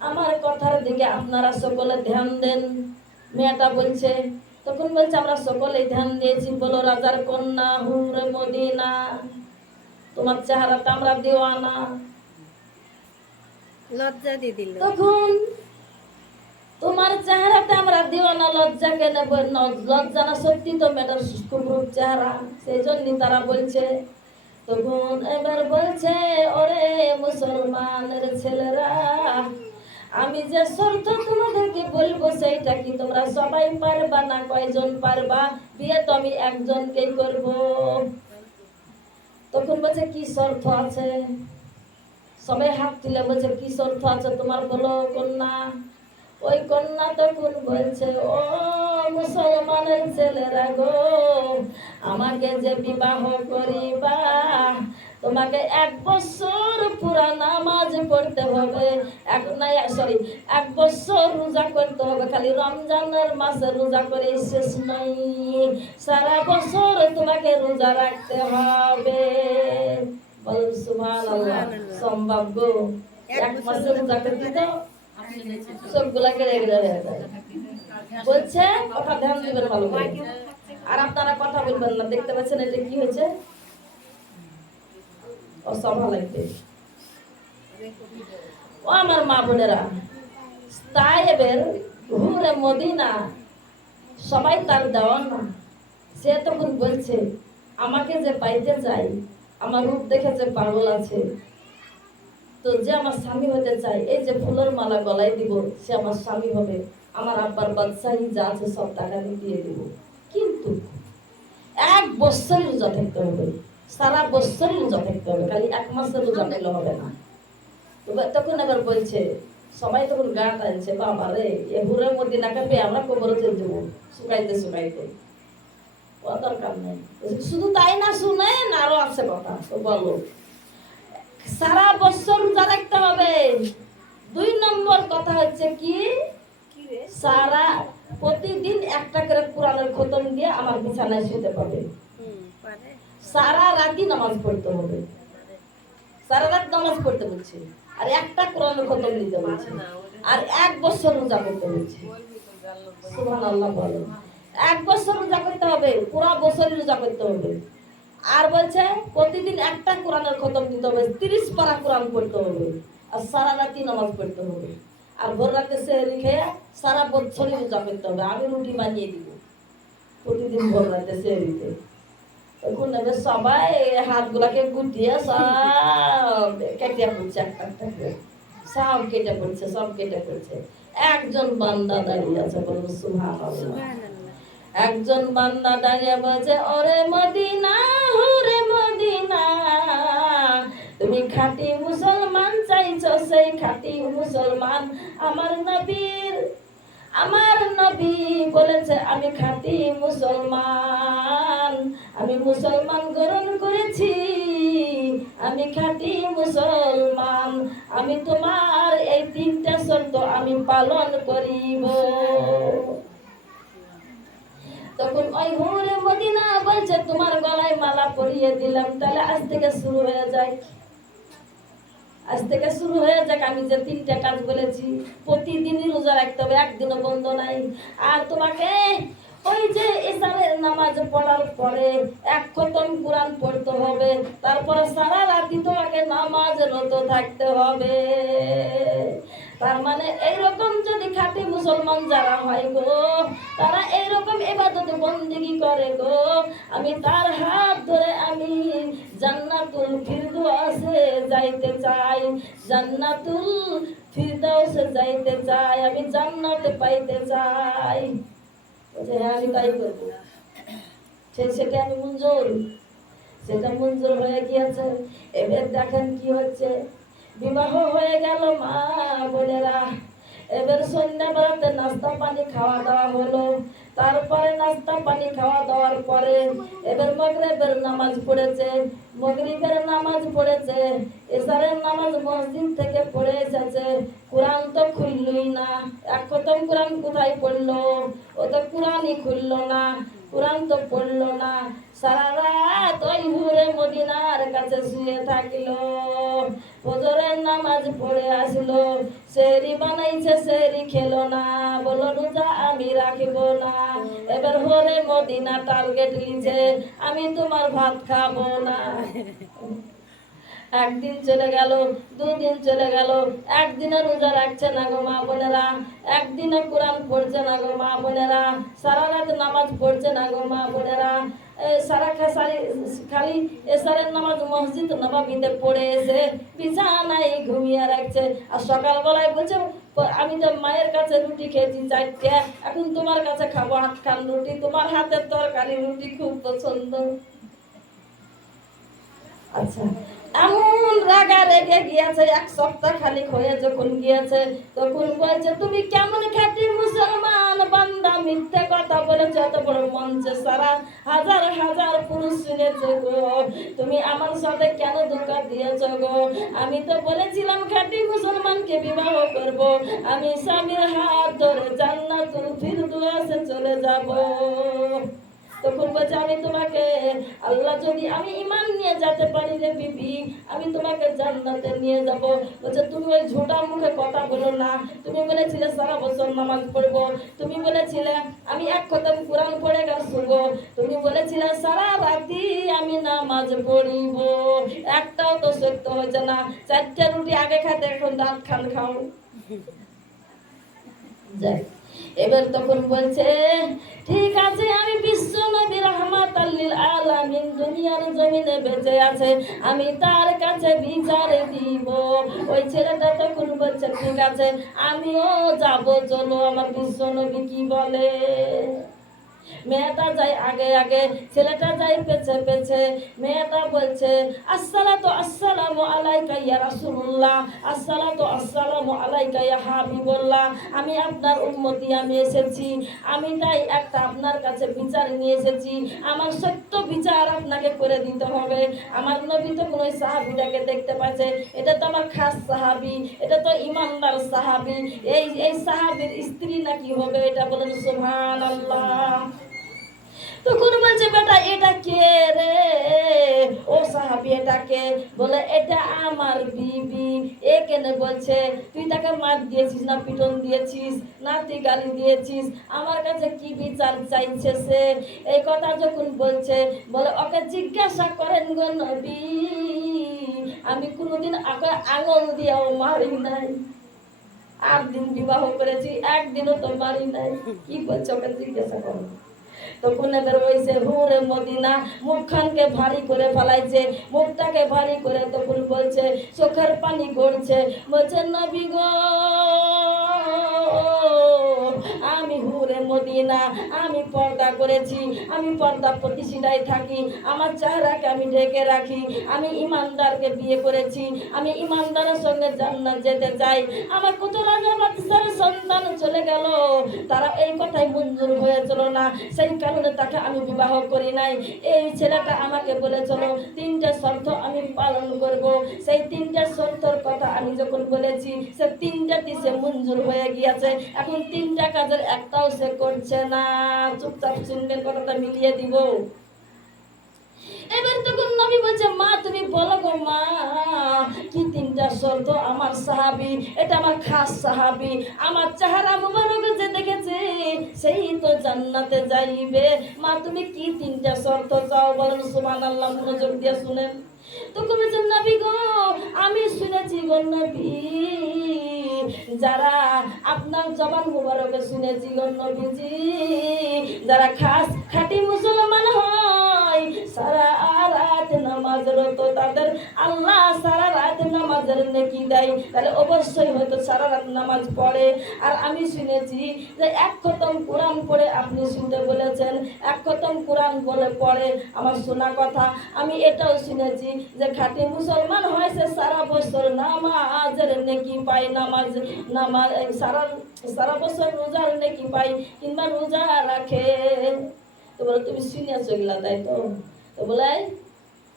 আমার কথার দিকে আপনারা সকলে ধ্যান দেন। মেয়েটা বলছে, তখন বলছে, আমরা সকলেই ধ্যান দিয়েছি। বলো, রাজার কন্যা হুরে মদিনা, তোমার চেহারাটা আমরা দেওয়ানা। লজ্জা দিয়ে দিল। তখন তোমার চেহারাতে আমরা দিওয়ানা, লজ্জা কেন? লজ্জা না, সত্যি তো মেয়েটার খুব রূপ চেহারা, সেই জন্যই তারা বলছে। তখন এবার বলছে, ওরে মুসলমানের ছেলেরা, আমি যে শর্ত তোমাদেরকে বলবো সেইটা কি তোমরা সবাই পারবা না? কয়জন পারবা? বিয়ে তো আমি একজনকেই করব। তখন বলছে, কি শর্ত আছে? সবাই হাত তুলে বলছে কি শর্ত আছে তোমার, বলো কন্যা। ওই কন্যা তখন বলছে, ও মুসলমানের ছেলেরা গো, আমাকে যে বিবাহ করিবা তোমাকে 1 বছর পুরা নামাজ পড়তে হবে, এক বছর রোজা করতে হবে। খালি রমজানের মাসে রোজা করে শেষ নাই, সারা বছর তোমাকে রোজা রাখতে হবে। বলুন সুবহানাল্লাহ। সম্ভব গো? 1 মাসে রোজা করতে তো সবগুলা কেড়ে হয়ে যায়। বলছে কথা ধ্যান দিবেন ভালো করে, আর আপনারা কথা বলবেন না। দেখতে পাচ্ছেন এটা কি হয়েছে? অসভা লাগবে। ও আমার মা বোনেরা, তায়েবের হুরে মদিনা সবাই তার দেওয়ান না। সে তখন বলছে, আমাকে যে পাইতে চাই, আমার রূপ দেখে যে পাগল আছে, তো যে আমার স্বামী হতে চাই, এই যে ফুলের মালা গলায় দিব, সে আমার স্বামী হবে। আমার আব্বার বাদশাহী যা আছে সব টাকা দিয়ে দিব, কিন্তু 1 বছর রোজা থাকতে হবে, সারা বছর রোজা থাকতে হবে, খালি 1 মাসের রোজা নিলে হবে না। তখন এবার বলছে, সবাই তখন গা টানছে, বাবা রে, এ হুরের মধ্যে নাকে পেয়ে আমরা কোমরে চলে দেবো শুকাইতে শুকাইতে। ও দরকার নেই। শুধু তাই না, শুনেন আরো আছে কথা, তো বলো। সারা বছর রোজা রাখতে হবে। 2 নম্বর কথা হচ্ছে কি, সারা প্রতিদিন একটা করে কোরআনের খতম দিয়ে আমার বিছানায় শুতে পাবে। সারা রাতই নামাজ পড়তে হবে, সারা রাত নামাজ পড়তে বলছে, আর একটা কোরআনের খতম দিতে বলছে, আর 1 বছর রোজা করতে বলছে। সুবহানাল্লাহ বলেন। 1 বছর রোজা করতে হবে, পুরো বছর রোজা করতে হবে। আর বলছে প্রতিদিন একটা কোরআনের খতম দিতে হবে, 30 পারা কোরআন পড়তে হবে, আর সারা রাতই নামাজ পড়তে হবে। আর ভোর রাতে সেহরি খেয়ে সারা বছরই রোজা করতে হবে। আমি রুটি বানিয়ে দিব প্রতিদিন ভোর রাতে সেহরিতে। এখন এবার সবাই হাতগুলাকে গুটিয়ে সব কেটে পড়ছে, একটা একটা করে সব কেটে পড়ছে, সব কেটে পড়ছে। একজন বান্দা দাঁড়িয়ে আছে, বলুন সুবহানাল্লাহ। একজন বান্দা দাঁড়িয়ে বলছে, ওরে মদিনা, ওরে মদিনা, তুমি খাঁটি মুসলমান চাইছো, সেই খাঁটি মুসলমান আমার নবী বলেছে আমি খাঁটি মুসলমান, আমি মুসলমান গ্রহণ করেছি, আমি খাঁটি মুসলমান, আমি তোমার এই 3টা শর্ত আমি পালন করিব। তখন ওই হুরে মদিনা বলছে, তোমার গলায় মালা পরিয়ে দিলাম, তাহলে আজ থেকে শুরু হয়ে যায়, আজ থেকে শুরু হয়ে যাক। আমি যে 3টা কাজ বলেছি, প্রতিদিনই রোজা রাখতে হবে, একদিনও বন্ধ নাই। আর তোমাকে ওই যে ইশারের নামাজ পড়ার পরে 1 খতম কোরআন পড়তে হবে, তারপরে সারা রাতি তোমাকে নামাজরত থাকতে হবে। তার মানে এইরকম যদি খাঁটি মুসলমান যারা হয় গো, তারা এইরকম ইবাদত বন্দেগী করে গো, আমি তার হাত ধরে আমি জান্নাতুল ফিরদাউসে যাইতে চাই, জান্নাতুল ফিরদাউসে যাইতে চাই, আমি জান্নাত পাইতে চাই। বলছে হ্যাঁ আমি তাই করবো। সেটা আমি মঞ্জুর, সেটা মঞ্জুর হয়ে গিয়েছে। এবার দেখেন কি হচ্ছে, বিবাহ হয়ে গেল মা বোনেরা। এবার সন্ধ্যাবেলাতে নাস্তা পানি খাওয়া দাওয়া হলো, তারপরে নাস্তা পানি খাওয়া দাওয়ার পরে এবার মাগরিবের নামাজ পড়েছে, মাগরিবের নামাজ পড়েছে, এশারের নামাজ মসজিদ থেকে পড়ে এসেছে, কোরআন তো খুললই না। 1 খতম কোরআন কোথায় পড়লো? ও তো কোরআনই খুললো না, কোরআন তো পড়লো না। সারা রাত ওই হুরে মদিনার কাছে শুয়ে থাকলো, ফজরের নামাজ পড়ে আসলো, সেহরি বানাইছে, সেহরি খেলো না, বললো রোজা আমি রাখিব না। এবার হুরে মদিনা টার্গেট লিছে, আমি তোমার ভাত খাবো না। একদিন চলে গেল, 2 দিন চলে গেল, একদিনে রোজা রাখছে না গো মা বোনেরা, একদিনে কোরআন পড়ছে না গো মা বোনেরা, সারা রাত নামাজ পড়ছে না গো মা বোনেরা। খালি এশারের নামাজ মসজিদ নববীতে পড়ে এসে বিছানায় ঘুমিয়ে রাখছে, আর সকালবেলায় বলছে আমি তো মায়ের কাছে রুটি খেয়েছি 4টে, এখন তোমার কাছে খাবো 8খান রুটি, তোমার হাতের তরকারি রুটি খুব পছন্দ। আচ্ছা, এমন রাগা রেগে গিয়েছে, এক সপ্তাহ খালি হয়ে যখন গিয়েছে তখন বলছে, তুমি কেমন খাঁটি মুসলমান বান্দা, মিথ্যে কথা বলেছ, এত বড় মঞ্চে সারা হাজার হাজার পুরুষ শুনেছে গো, তুমি আমার সাথে কেন ধোঁকা দিয়েছ গো? আমি তো বলেছিলাম খাঁটি মুসলমানকে বিবাহ করব, আমি স্বামীর হাত ধরে জান্নাতুল ফিরদৌসে চলে যাব। তখন বলছে, আমি তোমাকে, আল্লাহ যদি আমি ঈমান নিয়ে যেতে পারি রে বিবি, আমি তোমাকে জান্নাতে নিয়ে যাব। বলছে, তুমি ওই ঝোটা মুখে কথা বলো না, তুমি বলেছিলে সারা বছর নামাজ পড়বো, তুমি বলেছিলে আমি এক খতম কোরআন পড়ে গেল শুবো, তুমি বলেছিলে সারা রাতি আমি নামাজ পড়িব, একটাও তো সত্য হয়েছে না। 4টা রুটি আগে খাতে এখন রাত খান খাও। যাক, এবার তখন বলছে, ঠিক আছে, আমি বিশ্ব নবী রাহমাতাল লিল আলামিন দুনিয়ার জমিনে বেঁচে আছে, আমি তার কাছে বিচার দিব। ওই ছেলেটা তখন বলছে, ঠিক আছে, আমিও যাব, চলো, আমার বিশ্ব নবী কি বলে। মেয়েটা যায় আগে আগে, ছেলেটা যায় পেছে পেছে। মেয়েটা বলছে, আসসালামু আলাইকা ইয়া রাসূলুল্লাহ, আসসালামু আলাইকা ইয়া হাবিবুল্লাহ, আমি আপনার উম্মতি, আমি এসেছি, আমি তাই একটা আপনার কাছে বিচার নিয়ে এসেছি, আমার সত্য বিচার আপনাকে করে দিতে হবে। আমার নবী তো কোন সাহাবীটাকে দেখতে পাচ্ছে, এটা তো আমার খাস সাহাবী, এটা তো ইমানদার সাহাবী, এই সাহাবীর স্ত্রী নাকি হবে, এটা বলেন সুবহানাল্লাহ। তখন বলছে, বেটা এটা কে রে? ও সাহাবী, এটা কে? বলে, এটা আমার বিবি। এ কেন? বলছে, তুই তাকে মার দিয়েছিস না পিটন দিয়েছিস না তুই গালি দিয়েছিস? আমার কাছে কি বিচার চাইছে সে? এই কথা যখন বলছে, বলে, ওকে জিজ্ঞাসা করেন গো নবী, আমি কোনোদিন ওকে আঙুল দিয়েও মারি নাই, 8 দিন বিবাহ করেছি, একদিনও তো মারি নাই, কি বলছে ওকে জিজ্ঞাসা করো। তখন এবার হয়েছে হুরে মদিনা, মুখখানকে ভারী করে ফেলাইছে, মুখটাকে ভারী করে তখন বলছে, চোখের পানি গড়ছে, বলছে, নবী গো, আমি হুরে মদিনা, আমি পর্দা করেছি, আমি পর্দা প্রতিষ্ঠায় থাকি, আমার চেহারাকে আমি ঢেকে রাখি, আমি ইমানদারকে বিয়ে করেছি, আমি ইমানদারের সঙ্গে জান্নাত যেতে চাই। আমার কত রাজা বাদশার সন্তান চলে গেল, তারা এই কথাই মঞ্জুর হয়েছিল না, সেই কারণে তাকে আমি বিবাহ করি নাই। এই ছেলেটা আমাকে বলেছিল 3টে শর্ত আমি পালন করব, সেই 3টে শর্তের কথা আমি যখন বলেছি, সে 3টাতে সে মঞ্জুর হয়ে গিয়েছে। এখন 3টা কাজের একটাও সে করছে না। চুপচাপ শুনবেন, কথাটা মিলিয়ে দিব। এবার তখন নবী বলছে, মা তুমি বলো গো মা, কি 3টা শর্ত? আমার সাহাবী, এটা আমার খাস সাহাবী, আমার চেহারা মুবারক যে দেখেছে সেই তো জান্নাতে যাইবে। মা তুমি কি 3টা শর্ত চাও বলেন? সুবহানাল্লাহ, মনোযোগ দিয়ে শুনেন। তখন বলছে, নবী গো, আমি শুনেছি গো নবী, যারা আপনার জবান মুবারকে শুনেছি গো নবীজি, যারা খাঁটি মুসলমান হয়, সারা রাত নামাজরত, তাদের আল্লাহ সারা রাত নামাজের নেকি দেয়। তাহলে অবশ্যই হয়তো সারা রাত নামাজ পড়ে। আর আমি শুনেছি যে 1 খতম কোরআন পড়ে, আপনি শুনতে বলেছেন 1 খতম কোরআন বলে পড়ে, আমার শোনা কথা। আমি এটাও শুনেছি যে খাঁটি মুসলমান হয়েছে সারা বছর নামাজের নেকি পায়, নামাজ সারা বছর রোজার নেকি পায়, কিংবা রোজা রাখে। তো বলে, তুমি শুনেছো এগুলা, তাই তো? তো বলে,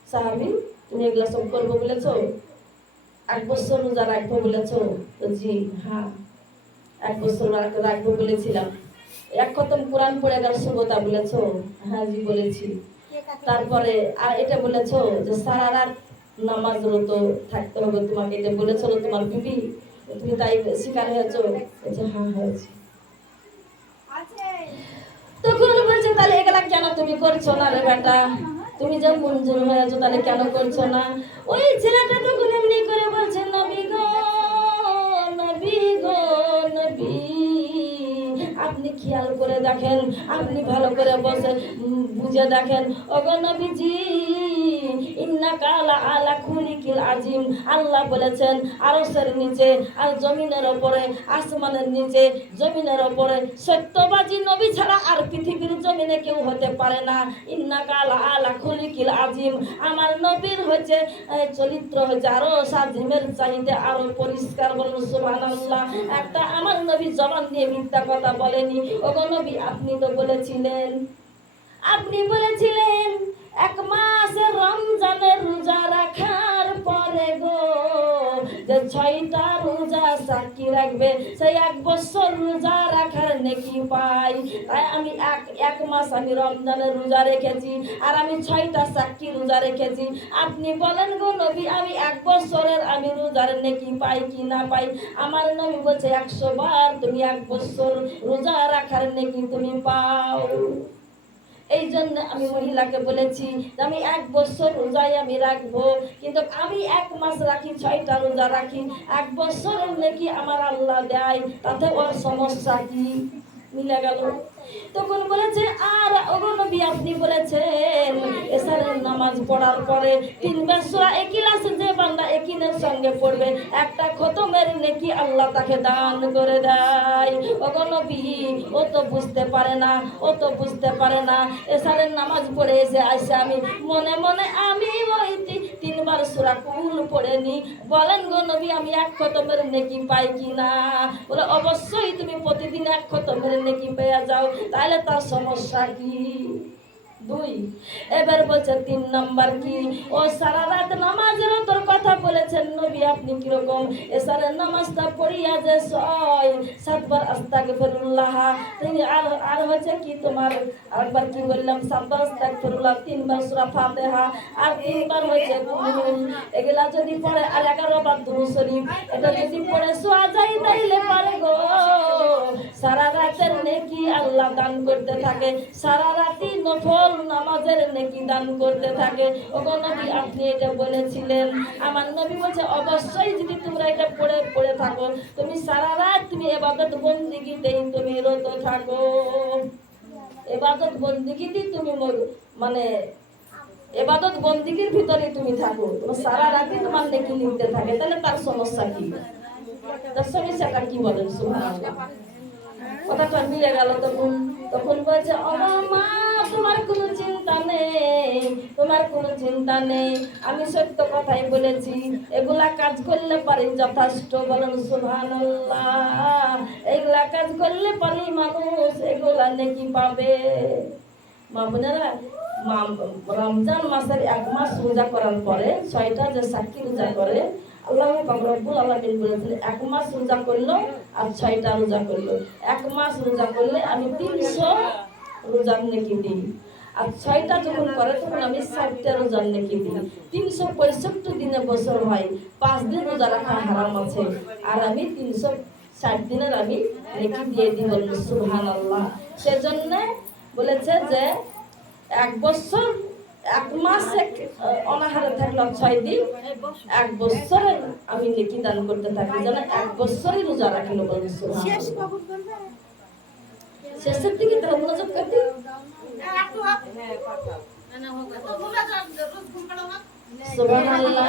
সাহাবী, তুমি এগুলা সব করবো বলেছো? 1 বছর রোজা রাখবো বলেছো? তো জি হ্যাঁ, 1 বছর রাখবো বলেছিলাম। 1 খতম কোরআন পড়ে গেল সুবতা বলেছো? হ্যাঁ জি বলেছি। তারপরে আর এটা বলেছো যে সারা রাত নামাজরত থাকতে হবে তোমাকে, এটা বলেছিল তোমার বিবি, তুমি তাই শিকার হয়েছো? হ্যাঁ হয়েছি। তখন বলছে, তাহলে এগুলা কেন তুমি করছো না রে বেটা? তুমি যে মঞ্জুর হয়েছো তাহলে কেন করছো না? ওই ছেলেটা তখন এমনি করে বলছে, নবী গো, নবী গো, নবী, আপনি খেয়াল করে দেখেন, আপনি ভালো করে বসে বুঝে দেখেন, ওগো নবীজি, ইন্নাকা আলা খুলিকিল আজিম। আল্লাহ বলেছেন আরশের নিচে আর জমিনের উপরে, আসমানের নিচে জমিনের উপরে সত্যবাদী নবী ছাড়া আর পৃথিবীর জমিনে কেউ হতে পারে না। ইন্নাকা আলা খুলিকিল আজিম। আমার নবীর হচ্ছে চরিত্র হচ্ছে আরো আজিমের চাইতে আরো পরিষ্কার। বলুন সুবহানাল্লাহ। একটা আমার নবী জবান দিয়ে মিথ্যা কথা বলেনি। ওগো নবী আপনি তো বলেছিলেন, আপনি বলেছিলেন এক মাস রমজানের রোজা রাখার পরে গো যে 6টা রোজা সাক্ষী রাখবে সেই 1 বছর রোজা রাখার নেকি পাই। তাই আমি এক মাস আমি রমজানের রোজা রেখেছি আর আমি 6টা সাক্ষী রোজা রেখেছি। আপনি বলেন গো নবী আমি 1 বছরের আমি রোজার নেকি পাই কি না পাই? আমার নবী বলছে 100 বার তুমি 1 বছর রোজা রাখার নেকি তুমি পাও। এই জন্য আমি মহিলাকে বলেছি যে আমি 1 বছর রোজাই আমি রাখবো, কিন্তু আমি 1 মাস রাখি, 6টা রোজা রাখি, 1 বছরের নেকি আমার আল্লাহ দেয়, তাতে ওর সমস্যা কি? মিলে গেল। তখন বলেছে আর ওগো নবী আপনি বলেছেন এশারের নামাজ পড়ার পরে 3বার সূরা ইখলাস যে বান্দা একিনের সঙ্গে পড়বে একটা খতমের নেকি আল্লাহ তাকে দান করে দেয়। ওগো নবী ও তো বুঝতে পারে না, ও তো বুঝতে পারে না। এশারের নামাজ পড়ে এসে আইসা আমি মনে মনে আমি ওই 3বার সূরা কুল পড়ে নি। বলেন গো নবী আমি 1 খতমের নেকি পাই কি না? বলে অবশ্যই তুমি প্রতিদিন 1 খতমের নেকি পেয়ে যাও, তাহলে তার সমস্যা কি? 2 এবার বলছে 3 নাম্বার কি? ও সারা রাত নামাজের তোর কথা বলেছেন নবী আপনি কি রকম এশারের নামাজটা পড়িয়া যে 7 বার আস্তাগফিরুল্লাহ, তিনি আর হচ্ছে কি তোমার আরেকবার কি বললাম 7 বার আস্তাগফিরুল্লাহ, 3বার সূরা ফাতিহা আর 3বার হচ্ছে কুল, এগুলা যদি পড়ে আর 11 বার দুরূদ শরীফ, এটা যদি পড়ে শোয়া যায় তাইলে পারে গো সারা রাতের নেকি আল্লাহ দান করতে থাকে, সারা রাতি নফল নামাজের নেকি দান করতে থাকে। ওগো নবী আপনি এটা বলেছিলেন। আমার নবী বলছে অবশ্যই যদি তোমরা এটা পড়ে থাকো তুমি সারা রাত তুমি ইবাদত বন্দেগীতেই তুমি রত থাকো, ইবাদত বন্দেগীতেই তুমি মানে ইবাদত বন্দেগীর ভিতরে তুমি থাকো, তোমার সারা রাতি তোমার নেকি লিখতে থাকে, তাহলে তার সমস্যা কি? তার সমস্যাটা কি বলেন? সুবহানাল্লাহ। কথাটা মিলে গেল। তখন বলছে ও মা তোমার কোনো চিন্তা নেই, তোমার কোনো চিন্তা নেই, আমি সত্য কথাই বলেছি, এগুলা কাজ করলে পারি যথেষ্ট। বলেন সুবহানাল্লাহ। এগুলা কাজ করলে পারি মানুষ এগুলা নেকি পাবে। মা বোনেরা রমজান মাসের 1 মাস রোজা করার পরে 6টা যে সাক্ষী রোজা করে আল্লাহ পাক রব্বুল আলামিন বলেছেন 1 মাস রোজা করলো আর 6টা রোজা করলো, 1 মাস রোজা করলে আমি 300 রোজার নেকি দিই, আর 6টা যখন করে তখন আমি 60টা রোজার নেকি দিই। 365 দিনে বছর হয়, 5 দিন রোজা রাখা হারাম আছে, আর আমি 360 দিনের আমি নেকি দিয়ে দিই। বলুন সুবহানাল্লাহ। সেজন্য বলেছে যে 1 বছর 1 মাস অনাহারে থাকলাম 6 দিন, 1 বছরের আমি নেকি দান করতে থাকি, যেন 1 বছরই রোজা রাখিল। বলুন সুবহানাল্লাহ। শেষের দিকে তারা মনোযোগ করতে সুবহানাল্লাহ।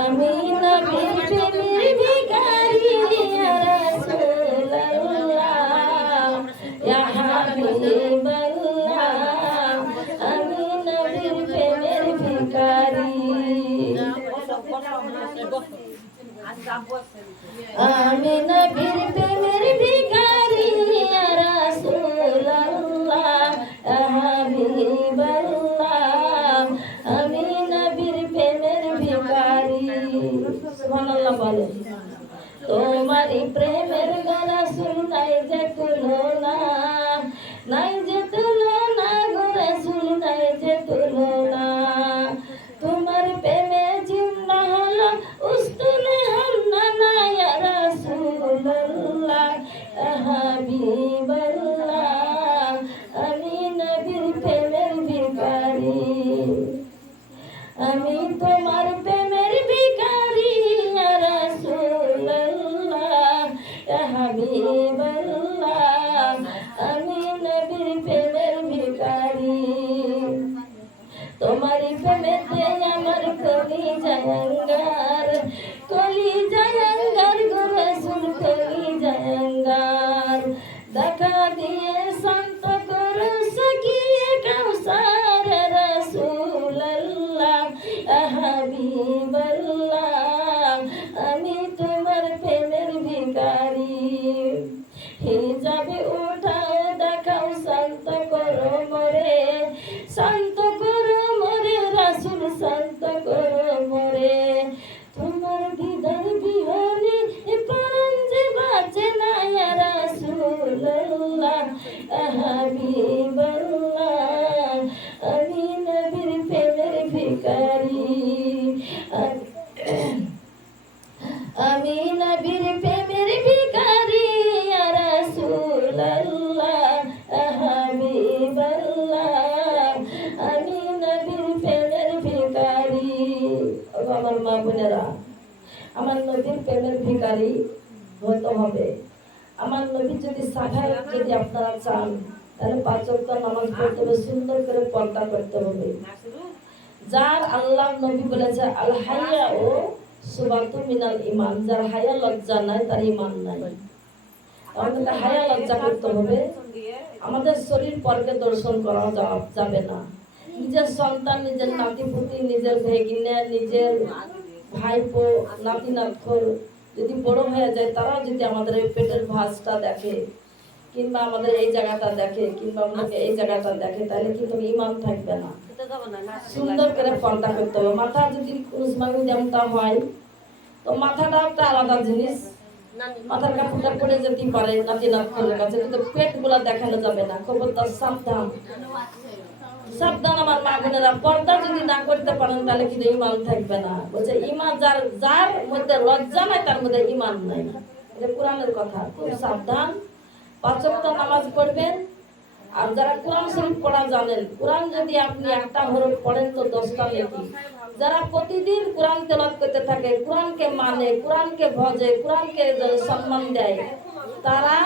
আমি নবীর প্রেমের ভিখারি ইয়া রাসূলুল্লাহ ইয়া হাবিবাল্লাহ, আমি নবীর প্রেমের ভিখারি, আমি নবীর প্রেমের ভিখারি ইয়া রাসূলুল্লাহ ইয়া হাবিবাল্লাহ, আমি নবীর প্রেমের ভিখারি। সুবহানাল্লাহ বলেন। তোমারই প্রেমের গানা শুনাই যে তুলনা, নাই যে তুলনা গো রাসূল, নাই যে তুলনা, তোমার প্রেমে জিন্দা হলো উস্তুনে হান্নানা ইয়া রাসূলুল্লাহ ইয়া হাবিবাল্লাহ, আমি নবীর প্রেমের ভিখারি, আমি তোমার প্রেমের ভিখারি ইয়া রাসূলুল্লাহ ইয়া হাবিবাল্লাহ, আমি নবীর প্রেমের ভিখারি। ভিখারি আমি নবীর প্রেমের ভিখারি ইয়া রাসূলুল্লাহ হাবিবাল্লাহ আমি নবীর প্রেমের ভিখারি। আমার মা বোনেরা, আমার নবীর প্রেমের ভিখারি হতে হবে। আমার নবী যদি সাফায়াত যদি আপনারা চান তাহলে 5 ওয়াক্ত নামাজ পড়তে হবে, সুন্দর করে পর্দা করতে হবে। যার আল্লাহ নবী বলেছে আল হায়া ও সুবাতু মিনাল ঈমান, যার হায়া লজ্জা নাই তার ঈমান নাই। আমাদের হায়া লজ্জা করতে হবে। আমাদের শরীর পরকে দর্শন করা যাবে না। নিজের সন্তান, নিজের নাতিপুতি, নিজের ভেগিনা, নিজের ভাইপো, নাতি নাতখর যদি বড় হয়ে যায়, তারাও যদি আমাদের এই পেটের ভাঁজটা দেখে কিংবা আমাদের এই জায়গাটা দেখে কিংবা আমাকে এই জায়গাটা দেখে, তাহলে কিন্তু ঈমান থাকবে না। সুন্দর করে পর্দা করতে হবে। মাথা যদি উসমানি যেমনটা হয়, তো মাথাটা একটা আলাদা জিনিস, মাথার কাপড়টা পড়ে যেতে পারে নাতি নাতখরের কাছে, কিন্তু পেটগুলা দেখানো যাবে না। খবরদার, সাবধান সাবধান আমার মা বোনেরা। পর্দা যদি না করতে পারেন তাহলে কিন্তু ঈমান থাকবে না। বলছে ঈমান যার মধ্যে লজ্জা নাই তার মধ্যে ঈমান নাই, এটা কোরআনের কথা। খুব সাবধান। 5 ওয়াক্ত নামাজ পড়বেন। আর যারা কোরআন শরীফ পড়া জানেন, কোরআন যদি আপনি একটা হরফ পড়েন তো 10টা নেকি। যারা প্রতিদিন কোরআন তেলাওয়াত করতে থাকে, কোরআনকে মানে, কোরআনকে ভজে, কোরআনকে সম্মান দেয়, তারা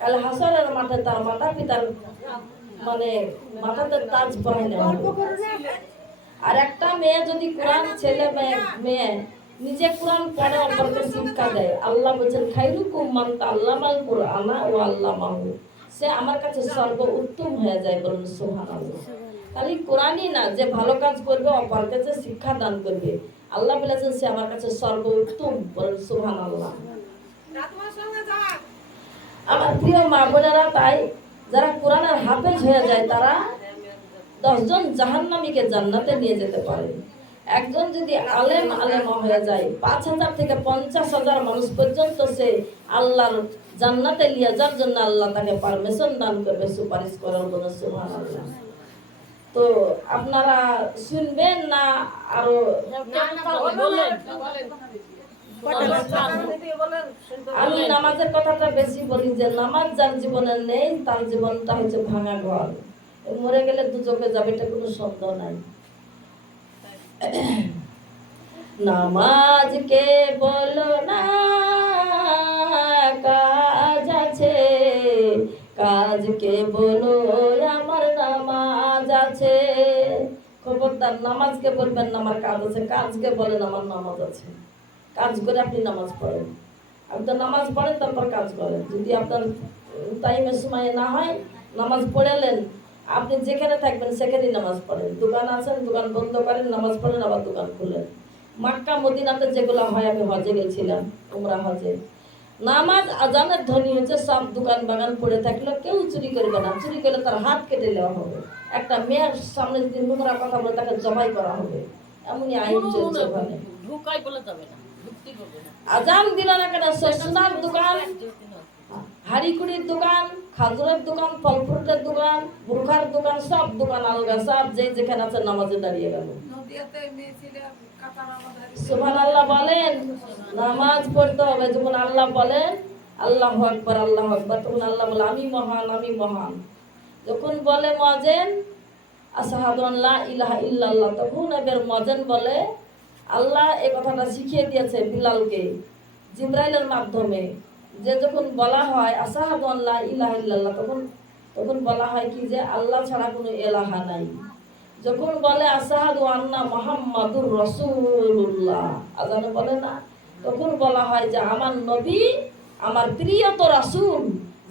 কাল হাসরের মাঠে তার মাতা পিতার মানে মাথাতে তাজ পরায় নেওয়া হবে। আর একটা মেয়ে যদি কোরআন, ছেলে মেয়ে নিজে কোরআন পড়ে অপরকে শিক্ষা দেয়, আল্লাহ বলেন খায়রুকুম মান তাআল্লামাল কুরআনা ওয়া আল্লামাহু, সে আমার কাছে সর্ব উত্তম হয়ে যায়। বলুন সুবহানাল্লাহ। খালি কোরআনই না, যে ভালো কাজ করবে অপরকে যে শিক্ষা দান করবে, আল্লাহ বলেছেন সে আমার কাছে সর্ব উত্তম। বলুন সুবহানাল্লাহ। আমার প্রিয় মা বোনেরা, তাই যারা কোরআনের হাফেজ হয়ে যায় তারা 10 জন জাহান্নামীকে জান্নাতে নিয়ে যেতে পারে। একজন যদি আলেমা হয়ে যায়, 5,000 থেকে 50,000 মানুষ পর্যন্ত সে আল্লাহর জান্নাতে নিয়ে যাওয়ার জন্য আল্লাহ তাকে পারমিশন দান করবে, সুপারিশ করার জন্য। সুবহানাল্লাহ। তো আপনারা শুনবেন না আরো আমি নামাজের কথাটা বেশি বলি, যে নামাজ যার জীবনে নেই তার জীবনটা হচ্ছে ভাঙা ঘর। মরে গেলে দুচোখে যাবে, এটা কোনো সন্দেহ নাই। নামাজ কে বলো না কাজ আছে, কাজকে বলো আমার নামাজ আছে। খবরদার, নামাজকে বলবেন না আমার কাজ আছে, কাজকে বলেন আমার নামাজ আছে। কাজ করে আপনি নামাজ পড়েন। আপনি তো নামাজ পড়েন তারপর কাজ করেন। যদি আপনার টাইমের সময় না হয়, নামাজ পড়েলেন, আপনি যেখানে থাকবেন সেখানেই নামাজ পড়েন। দোকান আছেন, দোকান বন্ধ করেন, নামাজ পড়েন, আবার দোকান খুলেন। মক্কা মদিনাতে যেগুলো হয়, আমি হজে গেছিলাম, উমরা হজে, নামাজ আজানের ধ্বনি হচ্ছে সব দোকান বাগান পড়ে থাকলে কেউ চুরি করবে না। চুরি করলে তার হাত কেটে নেওয়া হবে। একটা মেয়ের সামনে যদি নোংরা কথা বলে তাকে জবাই করা হবে, এমনই আইন চলছে ওখানে। আজান দিল না কেন, সোনার দোকান, হাড়িকুড়ির দোকান, খাজুরের দোকান, ফল ফ্রুটের দোকান, বুরখার দোকান, সব দোকান আলগা, সব যে যেখানে আছে নামাজে দাঁড়িয়ে গেল। সুবহানাল্লাহ বলেন। নামাজ পড়তে হবে। যখন আল্লাহ বলেন আল্লাহু আকবার, আল্লাহু আকবার, তখন আল্লাহ বলে আমি মহান, আমি মহান। যখন বলে মুয়াজ্জিন আশহাদু আল্লা ইলাহা ইল্লাল্লাহ, তখন এবার মুয়াজ্জিন বলে, আল্লাহ এই কথাটা শিখিয়ে দিয়েছে বিলালকে জিবরাইলের মাধ্যমে, যে যখন বলা হয় আশহাদু আল্লা ইলাহা ইল্লাল্লাহ, তখন বলা হয় কি, যে আল্লাহ ছাড়া কোনো ইলাহা নাই। যখন বলে আশহাদু আন্না মুহাম্মাদুর রাসূলুল্লাহ, আজানে বলে না, তখন বলা হয় যে আমার নবী আমার প্রিয় তো রাসূল।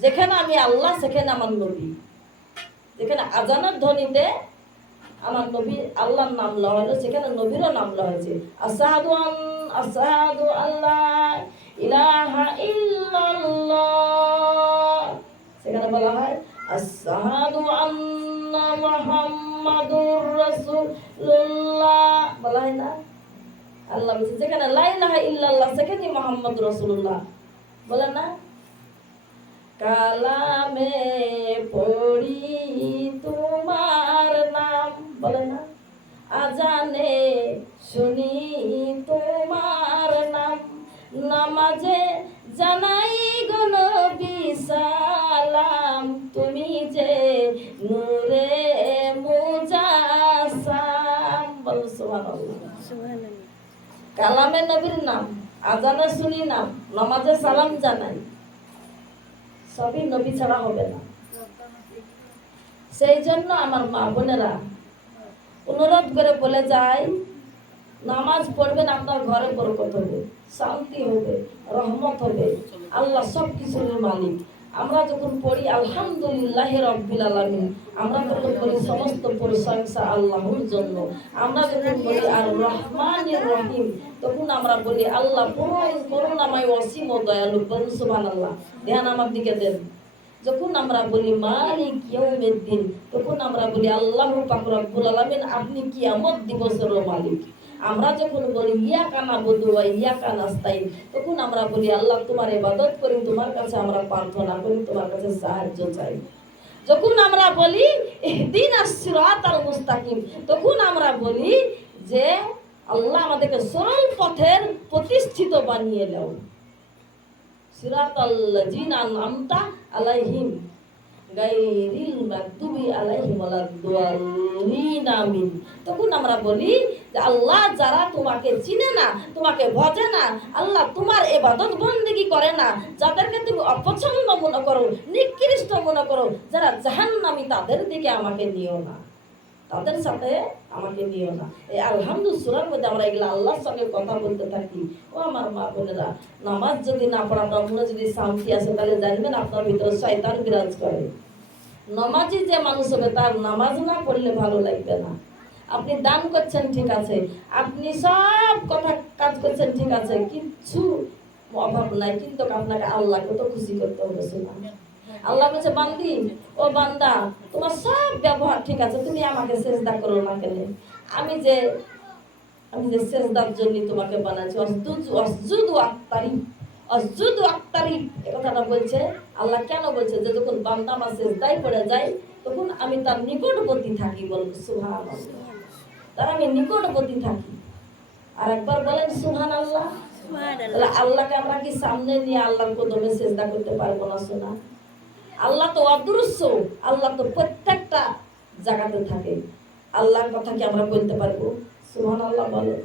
যেখানে আমি আল্লাহ সেখানে আমার নবী। যেখানে আজানের ধ্বনিতে আমার নবী আল্লাহর নাম লওয়া হলো, সেখানে নবীরও নাম লওয়া হয়েছে। আশহাদু আল্লাহ ইলাহা ইল্লাল্লাহ, সেখানে বলা হয় আশহাদু আন্না মুহাম্মাদুর রাসূলুল্লাহ, বলা হয় না? আল্লাহ বলছে যেখানে লা ইলাহা ইল্লাল্লাহ সেখানে মুহাম্মাদুর রাসূলুল্লাহ, বলে না? কালামে পড়ি তোমার নাম, বলে না? আজানে শুনি তোমার নাম, নামাজে জানাই গো নবী সালাম, তুমি যে নূরে মুজাসসাম। বলো সুবহানাল্লাহ। কালামে নবীর নাম, আজানে শুনি নাম, নামাজে সালাম জানাই, সবই নবী ছাড়া হবে না। সেই জন্য আমার মা বোনেরা অনুরোধ করে বলে যায়, নামাজ পড়বেন, আপনার ঘরে বরকত হবে, শান্তি হবে, রহমত হবে। আল্লাহ সব কিছুর মালিক। আমরা যখন পড়ি আলহামদুলিল্লাহ রাব্বিল আলামিন, আমরা যখন বলি সমস্ত প্রশংসা আল্লাহর জন্য, আমরা যখন বলি আর রহমানির রহিম, তখন আমরা বলি আল্লাহ করুণাময় অসীম ও দয়ালু। বলুন সুবহানাল্লাহ। ধ্যান আমার দিকে দেন। যখন আমরা বলি মালিক ইয়াউমিদ্দিন, তখন আমরা বলি আল্লাহু পাক রব্বুল আলামিন, আপনি কিয়ামত দিবসের মালিক। আমরা যখন বলি ইয়াকা নাবুদু ওয়া ইয়াকা নাস্তাইন, তখন আমরা বলি আল্লাহ তোমার ইবাদত করি, তোমার কাছে আমরা প্রার্থনা করি, তোমার কাছে সাহায্য চাই। যখন আমরা বলি ইহদিনাস সিরাতাল মুস্তাকিম, তখন আমরা বলি যে আল্লাহ আমাদেরকে সরল পথের প্রতিষ্ঠিত বানিয়ে দাও। সিরাতাল লাযিনা আন'আমতা আলাইহিম গায়রিল মাগদুবি আলাইহিম ওয়ালাদ-দাল্লিন আমিন। তখন আমরা বলি যে আল্লাহ যারা তোমাকে চিনে না, তোমাকে ভজে না, আল্লাহ তোমার ইবাদত বন্দেগী করে না, যাদেরকে তুমি অপছন্দ মনে করো, নিকৃষ্ট মনে করো, যারা জাহান্নামী, তাদের দিকে আমাকে নিও না, তাদের সাথে আমাকে নিও না। এই আলহামদুলিল্লাহ সূরার মধ্যে আমরা এগুলা আল্লাহর সঙ্গে কথা বলতে থাকি। ও আমার মা বোনেরা, নামাজ যদি না পড়া, আপনার মনে যদি শান্তি আসে, তাহলে জানবেন আপনার ভিতরে শয়তান বিরাজ করে। নামাজি যে মানুষ হবে, তার নামাজ না পড়লে ভালো লাগবে না। আপনি দান করছেন ঠিক আছে, আপনি সব কথা কাজ করছেন ঠিক আছে, কিচ্ছু অভাব নাই, কিন্তু আপনাকে আল্লাহকে তো খুশি করতে হবে। শোনা, আল্লাহ বলছে বান্দি, ও বান্দা, তোমার সব ব্যবহার ঠিক আছে, তুমি আমাকে সেজদা করো না কেন? আমি যে সেজদার জন্য তোমাকে বানাইছি, অসজুদু আক্তারিব, অসজুদু আক্তারিব, এই কথাটা বলছে আল্লাহ। কেন বলছে? যে যখন বান্দা আমার সেজদায় পড়ে যায়, তখন আমি তার নিকটবর্তী থাকি। বল সুবহানাল্লাহ। তার আমি নিকটবর্তী থাকি। আর একবার বলেন সুবহানাল্লাহ। আল্লাহকে আমরা কি সামনে নিয়ে আল্লাহর কদমে সেজদা করতে পারবো না? শোনা, আল্লাহ তো অদৃশ্য, আল্লাহ তো প্রত্যেকটা জায়গাতে থাকে। আল্লাহর কথা কি আমরা বলতে পারবো? সুবহানাল্লাহ বলো।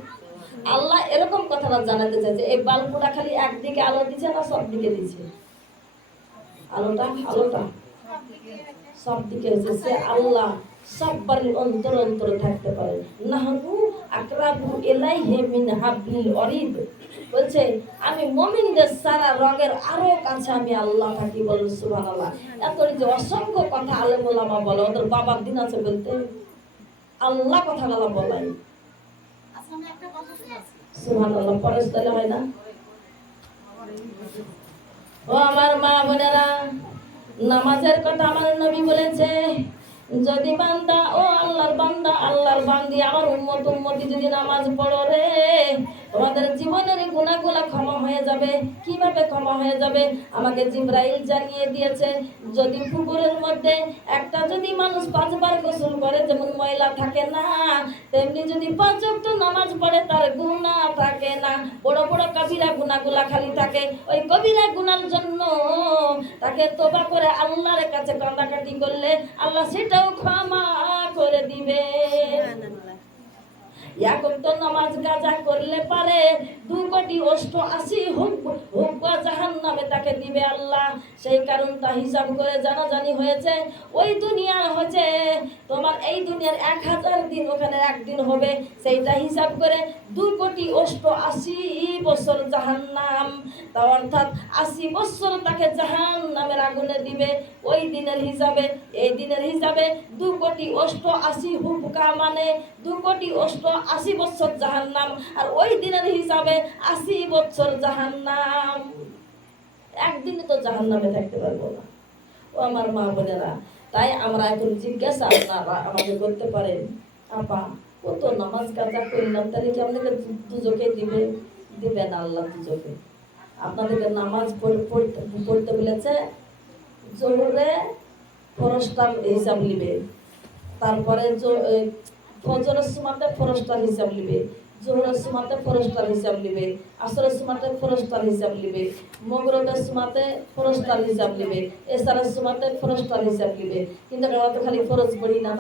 আল্লাহ এরকম কথাটা জানাতে চাইছে, এই বাল্বটা খালি একদিকে আলো দিচ্ছে না সব দিকে দিচ্ছে? আলোটা সব দিকে হচ্ছে। সে আল্লাহ সববারের অন্তর অন্তরে থাকতে পারে। নাহনু আকরাবু ইলাইহি মিন হাবলিল ওয়ারিদ, বলছে আমি মুমিনদের সারা রগের আরো কাছে আমি আল্লাহ থাকি। বলেন সুবহানাল্লাহ। এত যে অসংখ্য কথা আলেম ওলামা বলে, ওদের বাবার দিন আছে বলতে, আল্লাহ কথাগুলো বলাই। সুবহানাল্লাহ। পরে তাহলে হয় না? ও আমার মা বোনেরা, নামাজের কথা আমার নবী বলেছে, যদি বান্দা, ও আল্লাহর বান্দা, আল্লাহর বান্দি, আমার উম্মতি যদি নামাজ পড়ো রে, তোমাদের জীবনের গুনাহগুলো ক্ষমা হয়ে যাবে। কিভাবে ক্ষমা হয়ে যাবে? আমাকে জিবরাইল জানিয়ে দিয়েছে, যদি পুকুরের মধ্যে একটা যদি মানুষ 5 বার গোসল করে যেমন ময়লা থাকে না, তেমনি যদি 5 ওয়াক্ত নামাজ পড়ে তার গুনাহ থাকে না। বড় বড় কবিরা গুনাহগুলো খালি থাকে। ওই কবিরা গুনার জন্য তাকে তওবা করে আল্লাহর কাছে কান্দাকাটি করলে আল্লাহ সেটাও ক্ষমা করে দিবে। এখন তো নামাজ কাজা করলে পারে 2,88,00,000 হুক জাহান্নামে তাকে দিবে আল্লাহ। সেই কারণটা হিসাব করে জানাজানি হয়েছে, ওই দুনিয়ার হচ্ছে তোমার এই দুনিয়ার 1000 দিন, ওখানে একদিন হবে, সেইটা হিসাব করে 2,88,00,000 বছর জাহান্নাম। তা অর্থাৎ 80 বছর তাকে জাহান্নামের আগুনে দিবে। ওই দিনের হিসাবে, এই দিনের হিসাবে 2,88,00,000 হুবকা মানে 2,88,00,000 বছর জাহান্নাম, আর ওই দিনের হিসাবে 80 বছর জাহান্নাম। একদিনে তো জাহান্নামে থাকতে পারবো না। ও আমার মা বোনেরা, তাই আমরা এখন জিজ্ঞাসা আপনারা আমাদের করতে পারেন, আপা কত নামাজ কাজা করলাম, তাহলে কি আপনাকে দুজকে দিবে না আল্লাহ দুজকে? আপনাদেরকে নামাজ পড়তে বলেছে, জোহরে ফরজটার হিসাব নিবে, তারপরে ফজরের সময়তে ফরজটার হিসাব নিবে, জোহরের সময়তে ফরজটার হিসাব নিবে, আসরের সময়তে ফরজটার হিসাব নিবে, মাগরিবের সময়তে ফরজটার হিসাব নিবে, এশারের সময়তে ফরজটার হিসাব নিবে। কিন্তু আমরা তো খালি ফরজ পড়ি না,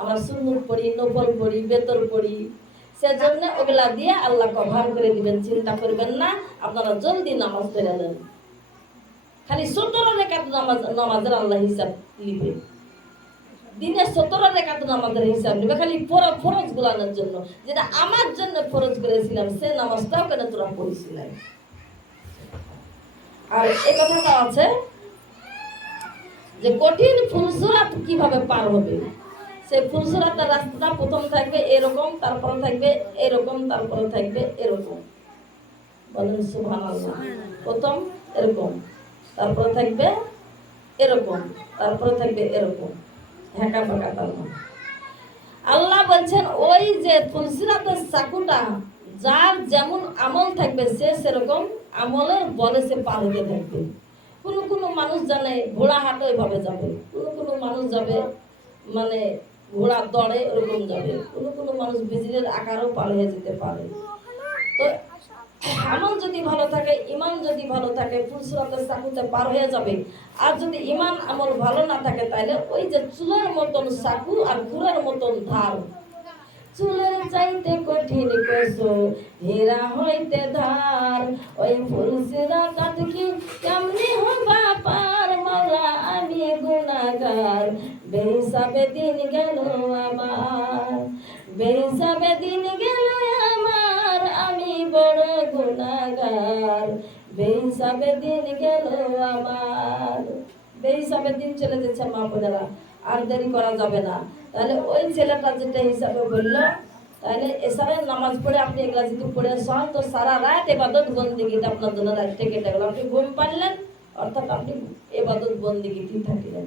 আমরা সুন্নত পড়ি, নফল পড়ি, বেতর পড়ি। সেজন্য ওগুলা দিয়ে আল্লাহ কভার করে দিবেন, চিন্তা করবেন না। আপনারা জলদি নামাজ পড়ে নেন। খালি 17 রাকাত নামাজের আল্লাহ হিসাব নিবে, দিনে 17 রাকাত নামাজের হিসাব নিবে, খালি ফরজ গুলানোর জন্য। যেটা আমার জন্য ফরজ করেছিলাম সে নামাজটাও কেন তোরা পড়েছিলেন। আর এই কথাটা আছে যে কঠিন ফুলসুরাত কিভাবে পার হবে। সেই ফুলসুরাতের রাস্তাটা প্রথম থাকবে এরকম, তারপরে থাকবে এরকম, তারপরে থাকবে এরকম। বলেন সুবহানাল্লাহ। প্রথম এরকম, তারপরে থাকবে এরকম, তারপরে থাকবে এরকম, হ্যাঁকা বাঁকা তালমা। আল্লাহ বলছেন ওই যে ফুলসিরাতের চাকুটা যার যেমন আমল থাকবে সে সেরকম আমলের বলে সে পার হতে থাকবে। কোনো কোনো মানুষ জানে ঘোড়া হাঁটে ওইভাবে যাবে, কোনো কোনো মানুষ যাবে মানে ঘোড়া দৌড়ে ওরকম যাবে, কোনো কোনো মানুষ বিজলির আকারও পার হয়ে যেতে পারে। তো আমল যদি ভালো থাকে, ইমান যদি ভালো থাকে, ফুলসিরাতের চাকুতে পার হয়ে যাবে। আর যদি ইমান আমল ভালো না থাকে তাহলে ওই যে চুলের মতন চাকু আর ঘুরের মতন ধার, চুলের চাইতে কঠিন কসু হীরা হইতে ধার, ওই ফুলসিরাত কি কেমনে হবা পার, মাওলা আমি গুনাহগার, বেহিসাবে দিন গেল আমার, বেহিসাবে দিন গেল আমার, আমি বড় গুনাহগার, বেহিসাবে দিন গেল আমার। বেহিসাবে দিন চলে যাচ্ছে মা বোনেরা, আর দেরি করা যাবে না। তাহলে ওই ছেলেটা যেটা হিসাবে বললো, তাহলে এসারের নামাজ পড়ে আপনি এগুলা যদি পড়ে শোন তো সারা রাত এবাদত বন্দিগিতে আপনার জন্য রাতটা কেটে গেল। আপনি ঘুম পারলেন, অর্থাৎ আপনি এবাদত বন্দিগিতেই থাকলেন।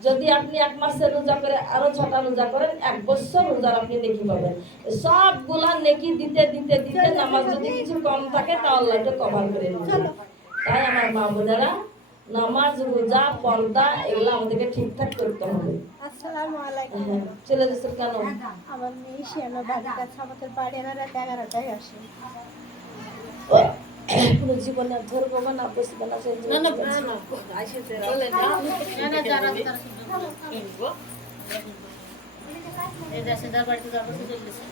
যদি আপনি 1 মাসের রোজা করে আরো 6টা রোজা করেন, 1 বছর রোজার আপনি নেকি পাবেন। সবগুলা নেকি দিতে দিতে দিতে নামাজ যদি কিছু কম থাকে তা আল্লাহ এটা কভার করে নেবেন। তাই আমার মা বোনেরা, নামাজ, রোজা, পর্দা এগুলো আমাদেরকে ঠিকঠাক করতে হবে। আসসালামু আলাইকুম। চলে যাচ্ছে কেন? আমার মেয়ে শিয়ানো বাড়ির কাছে আমাদের বাড়ি না রাত 11টায় আসে। পুরো জীবনে ধরবো না বসবো না, সেই না না না না আইসে বলে না না যারা তারা কিনবো এই দেশে যার বাড়িতে যাবো চলে গেছে।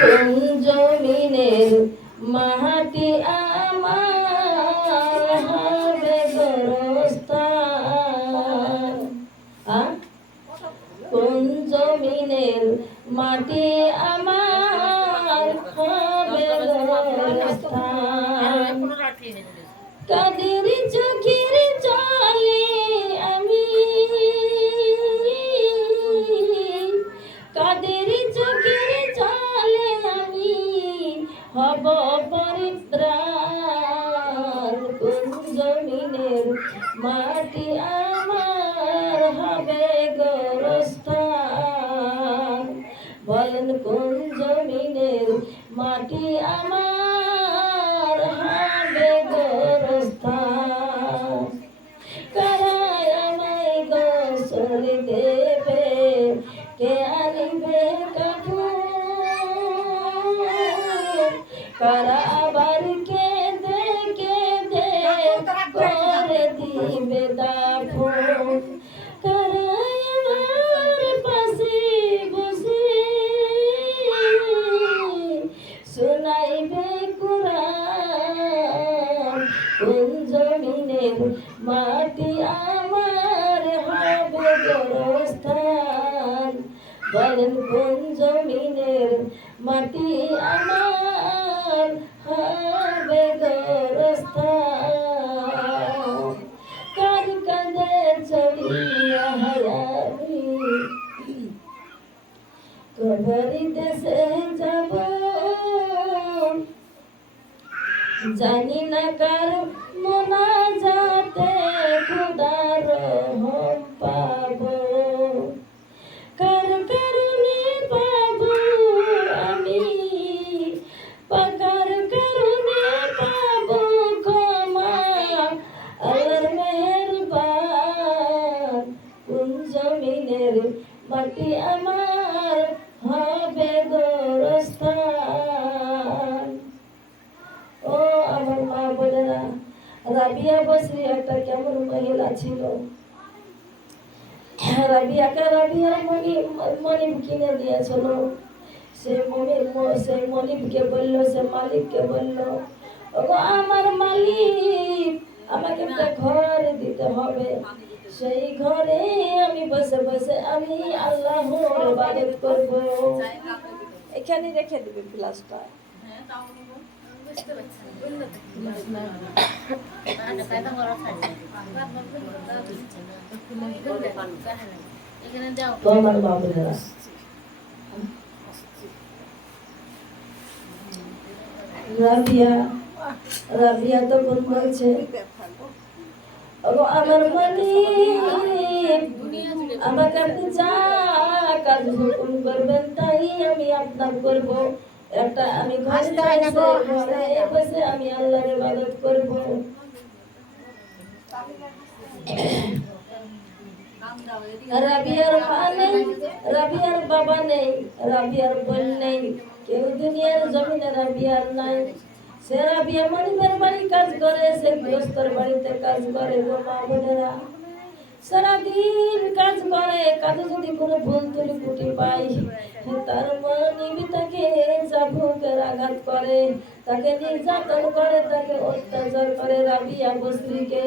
কোন জমিনের মাটি আমার হবে গোরস্থান, কোন জমিনের মাটি আমার হবে গোরস্থান, কাদের চোখের জলে আমি, কাদের চোখের জলে আমি হব পরিত্রাণ, কোন জমিনের মাটি আমার হবে গোরস্থান। বলেন কোন জমিনের মাটি আমার হবে গোরস্থান। কারা আমায় গোসল দেবে, কে আনিবে কাপড়, কারা আবার কেঁদে কেঁদে করে দিবে দাফন, কারা আমার পাশে বসে শোনাইবে কুরআন, কোন জমিনের মাটি আমার হবে গোরস্থান। বলেন কোন জমিনের মাটি আমার হবে গোরস্থান। কার কাঁধে চলিয়া হায়াতি কবরি দেশে যাব, জানি না কার মোনাজাতে খোদার রহম পাবো, কার কারণে পাবো আমি, কার কারণে পাবো ক্ষমা, আল্লাহর মেহেরবান, কোন জমিনের মাটি আমার ছিল। রাবিয়াকে রাবিয়ার মনিব কিনে দিয়েছিল। সেই মনিবকে বলল, সে মালিককে বলল, ওগো আমার মালিক, আমাকে একটা ঘর দিতে হবে। সেই ঘরে আমি বসে বসে আমি আল্লাহর ইবাদত করব। এখানে রেখে দিবে গ্লাসটা। তো আমার বাবুরা রাবিয়া তখন বলছে, ওগো আমার মালিক, আমাকে আপনি যা কাজ হুকুম করবেন তাই আমি আপনার করব। একটা আমি ঘরে বসে আমি আল্লাহর ইবাদত করব। রাবিয়ার মা নেই, রাবিয়ার বাবা নেই, রাবিয়ার বোন নেই, কেউ দুনিয়ার জমিনে রাবিয়ার নাই। সে রাবিয়া মনিবের বাড়ি কাজ করে, সে গৃহস্থর বাড়িতে কাজ করে। গো মা বোনেরা, সারাদিন কাজ করে, কাজে যদি কোনো ভুল ত্রুটি পাই, তার মনিব তাকে চাবুকের আঘাত করে, তাকে নির্যাতন করে, তাকে অত্যাচার করে। রাবিয়া বস্রিকে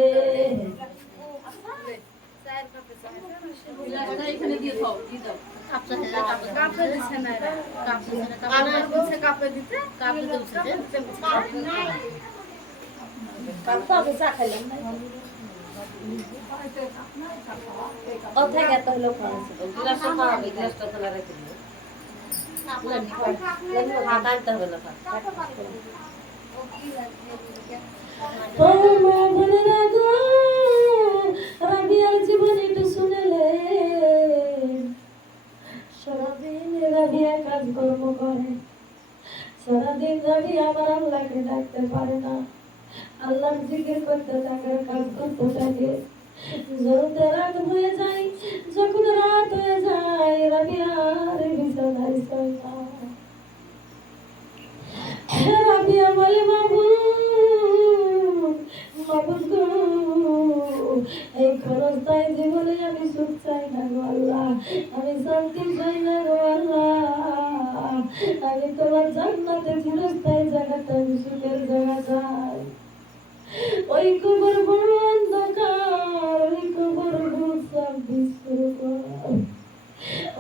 রাবিয়ার জীবন একটু শুনেলে। সারাদিন রাবিয়া কাজকর্ম করে, সারাদিন রাবিয়া আমার আল্লাহকে ডাকতে পারে না, আল্লাহর জিকির করতে থাকে, কাজ করতে থাকে। রাত হয়ে যায়, যখন রাত হয়ে যায় রাবিয়ার বিছানায় শোয় না। রাবিয়া বলে, মাবুদ গো, এই খরচটাই জীবনে আমি সুখ চাই না গো আল্লাহ, আমি শান্তি চাই না গো আল্লাহ, আমি তোমার জান্নাতে চিরস্থায়ী জায়গাটা, আমি সুখের জায়গা চাই। ওই কবর বড় অন্ধকার, ওই কবর সব বিশ্বকর,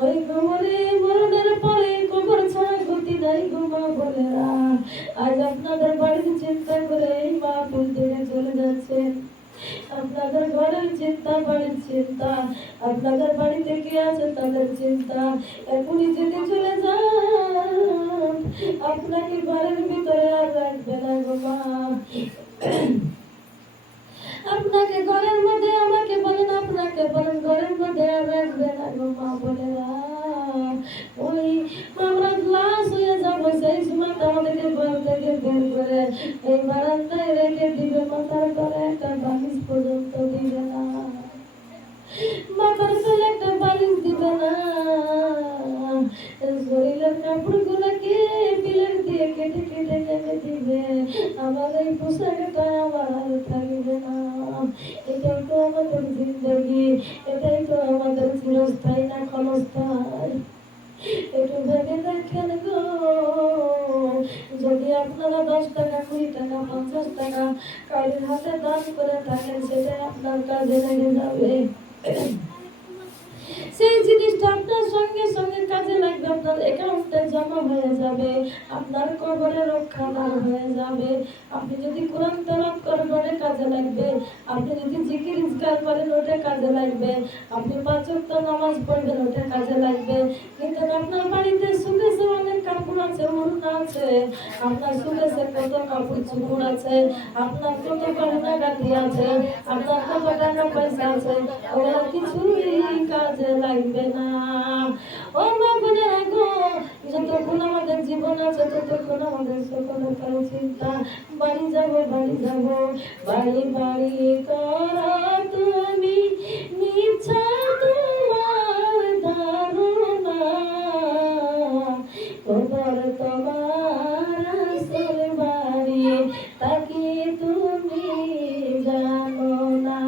ওই কবরে মরণের পরে কবর ছাড়া গতি নাই গো মা বোনেরা। আজ আপনাদের বাড়িতে চিন্তা করে এই মাহফিল থেকে চলে যাচ্ছেন, আপনাদের ঘরের চিন্তা, বাড়ির চিন্তা, আপনাদের বাড়িতে কে আছে তাদের চিন্তা। এখনই যদি চলে যান, আপনাকে ঘরের ভিতরে আর রাখবে না গো মা। আপনাকে ঘরের মধ্যে, আমাকে বলেন, আপনাকে বলেন, ঘরের মধ্যে আর রাখবে না গো মা বোনেরা। ওই আমরা গ্লাস হয়ে যাবো, সেই সময় আমাদেরকে ঘর থেকে বের করে এই বারান্দায় রেখে দিবে, মাথার করে একটা বালিশ পর্যন্ত দিবে না, মাথার তলে একটা বালিশ দিবে না, শরীরের কাপড় গুলাকে পিলের দিয়ে কেটে কেটে কেটে দিবে, আমার এই পোশাকটা আমার আর থাকবে না। এটাই তো আমাদের জিন্দগি, এটাই তো আমাদের চিরস্থায়ী না ক্ষণস্থায়ী। একটু ভেবে দেখেন গো, যদি আপনারা 10 টাকা, 20 টাকা, 50 টাকা কারোর হাতে দান করে থাকেন, সেটা আপনার কাজে লেগে যাবে। সেই জিনিসটা আপনার সঙ্গে সঙ্গে কাজে লাগবে, আপনার অ্যাকাউন্টে জমা হয়ে যাবে, আপনার কবরে রক্ষাদার হয়ে যাবে। আপনি যদি কোরআন তেলাওয়াত করবেন কাজে লাগবে, আপনি যদি জিকির ইজকার করেন ওটা কাজে লাগবে, আপনি 5 ওয়াক্ত নামাজ পড়বেন ওটা কাজে লাগবে। কিন্তু আপনার বাড়িতে সুখেছে অনেক কাপড় আছে, ওড়না আছে, আপনার সুখেছে কত কাপড় চুপড় আছে, আপনার কত গহনা গাঁথি আছে, আপনার কত টাকা পয়সা আছে, ওগুলো কিছুই কাজে লাগবে না। ও মা বোনেরা গো, যতক্ষণ আমাদের জীবন আছে ততক্ষণ আমাদের সকলের চিন্তা, বাড়ি যাব, বাড়ি যাব, বাড়ি বাড়ি করো তুমি মিছা তোমার ধারণা, কবর তোমার আসল বাড়ি তাকে তুমি জানো না।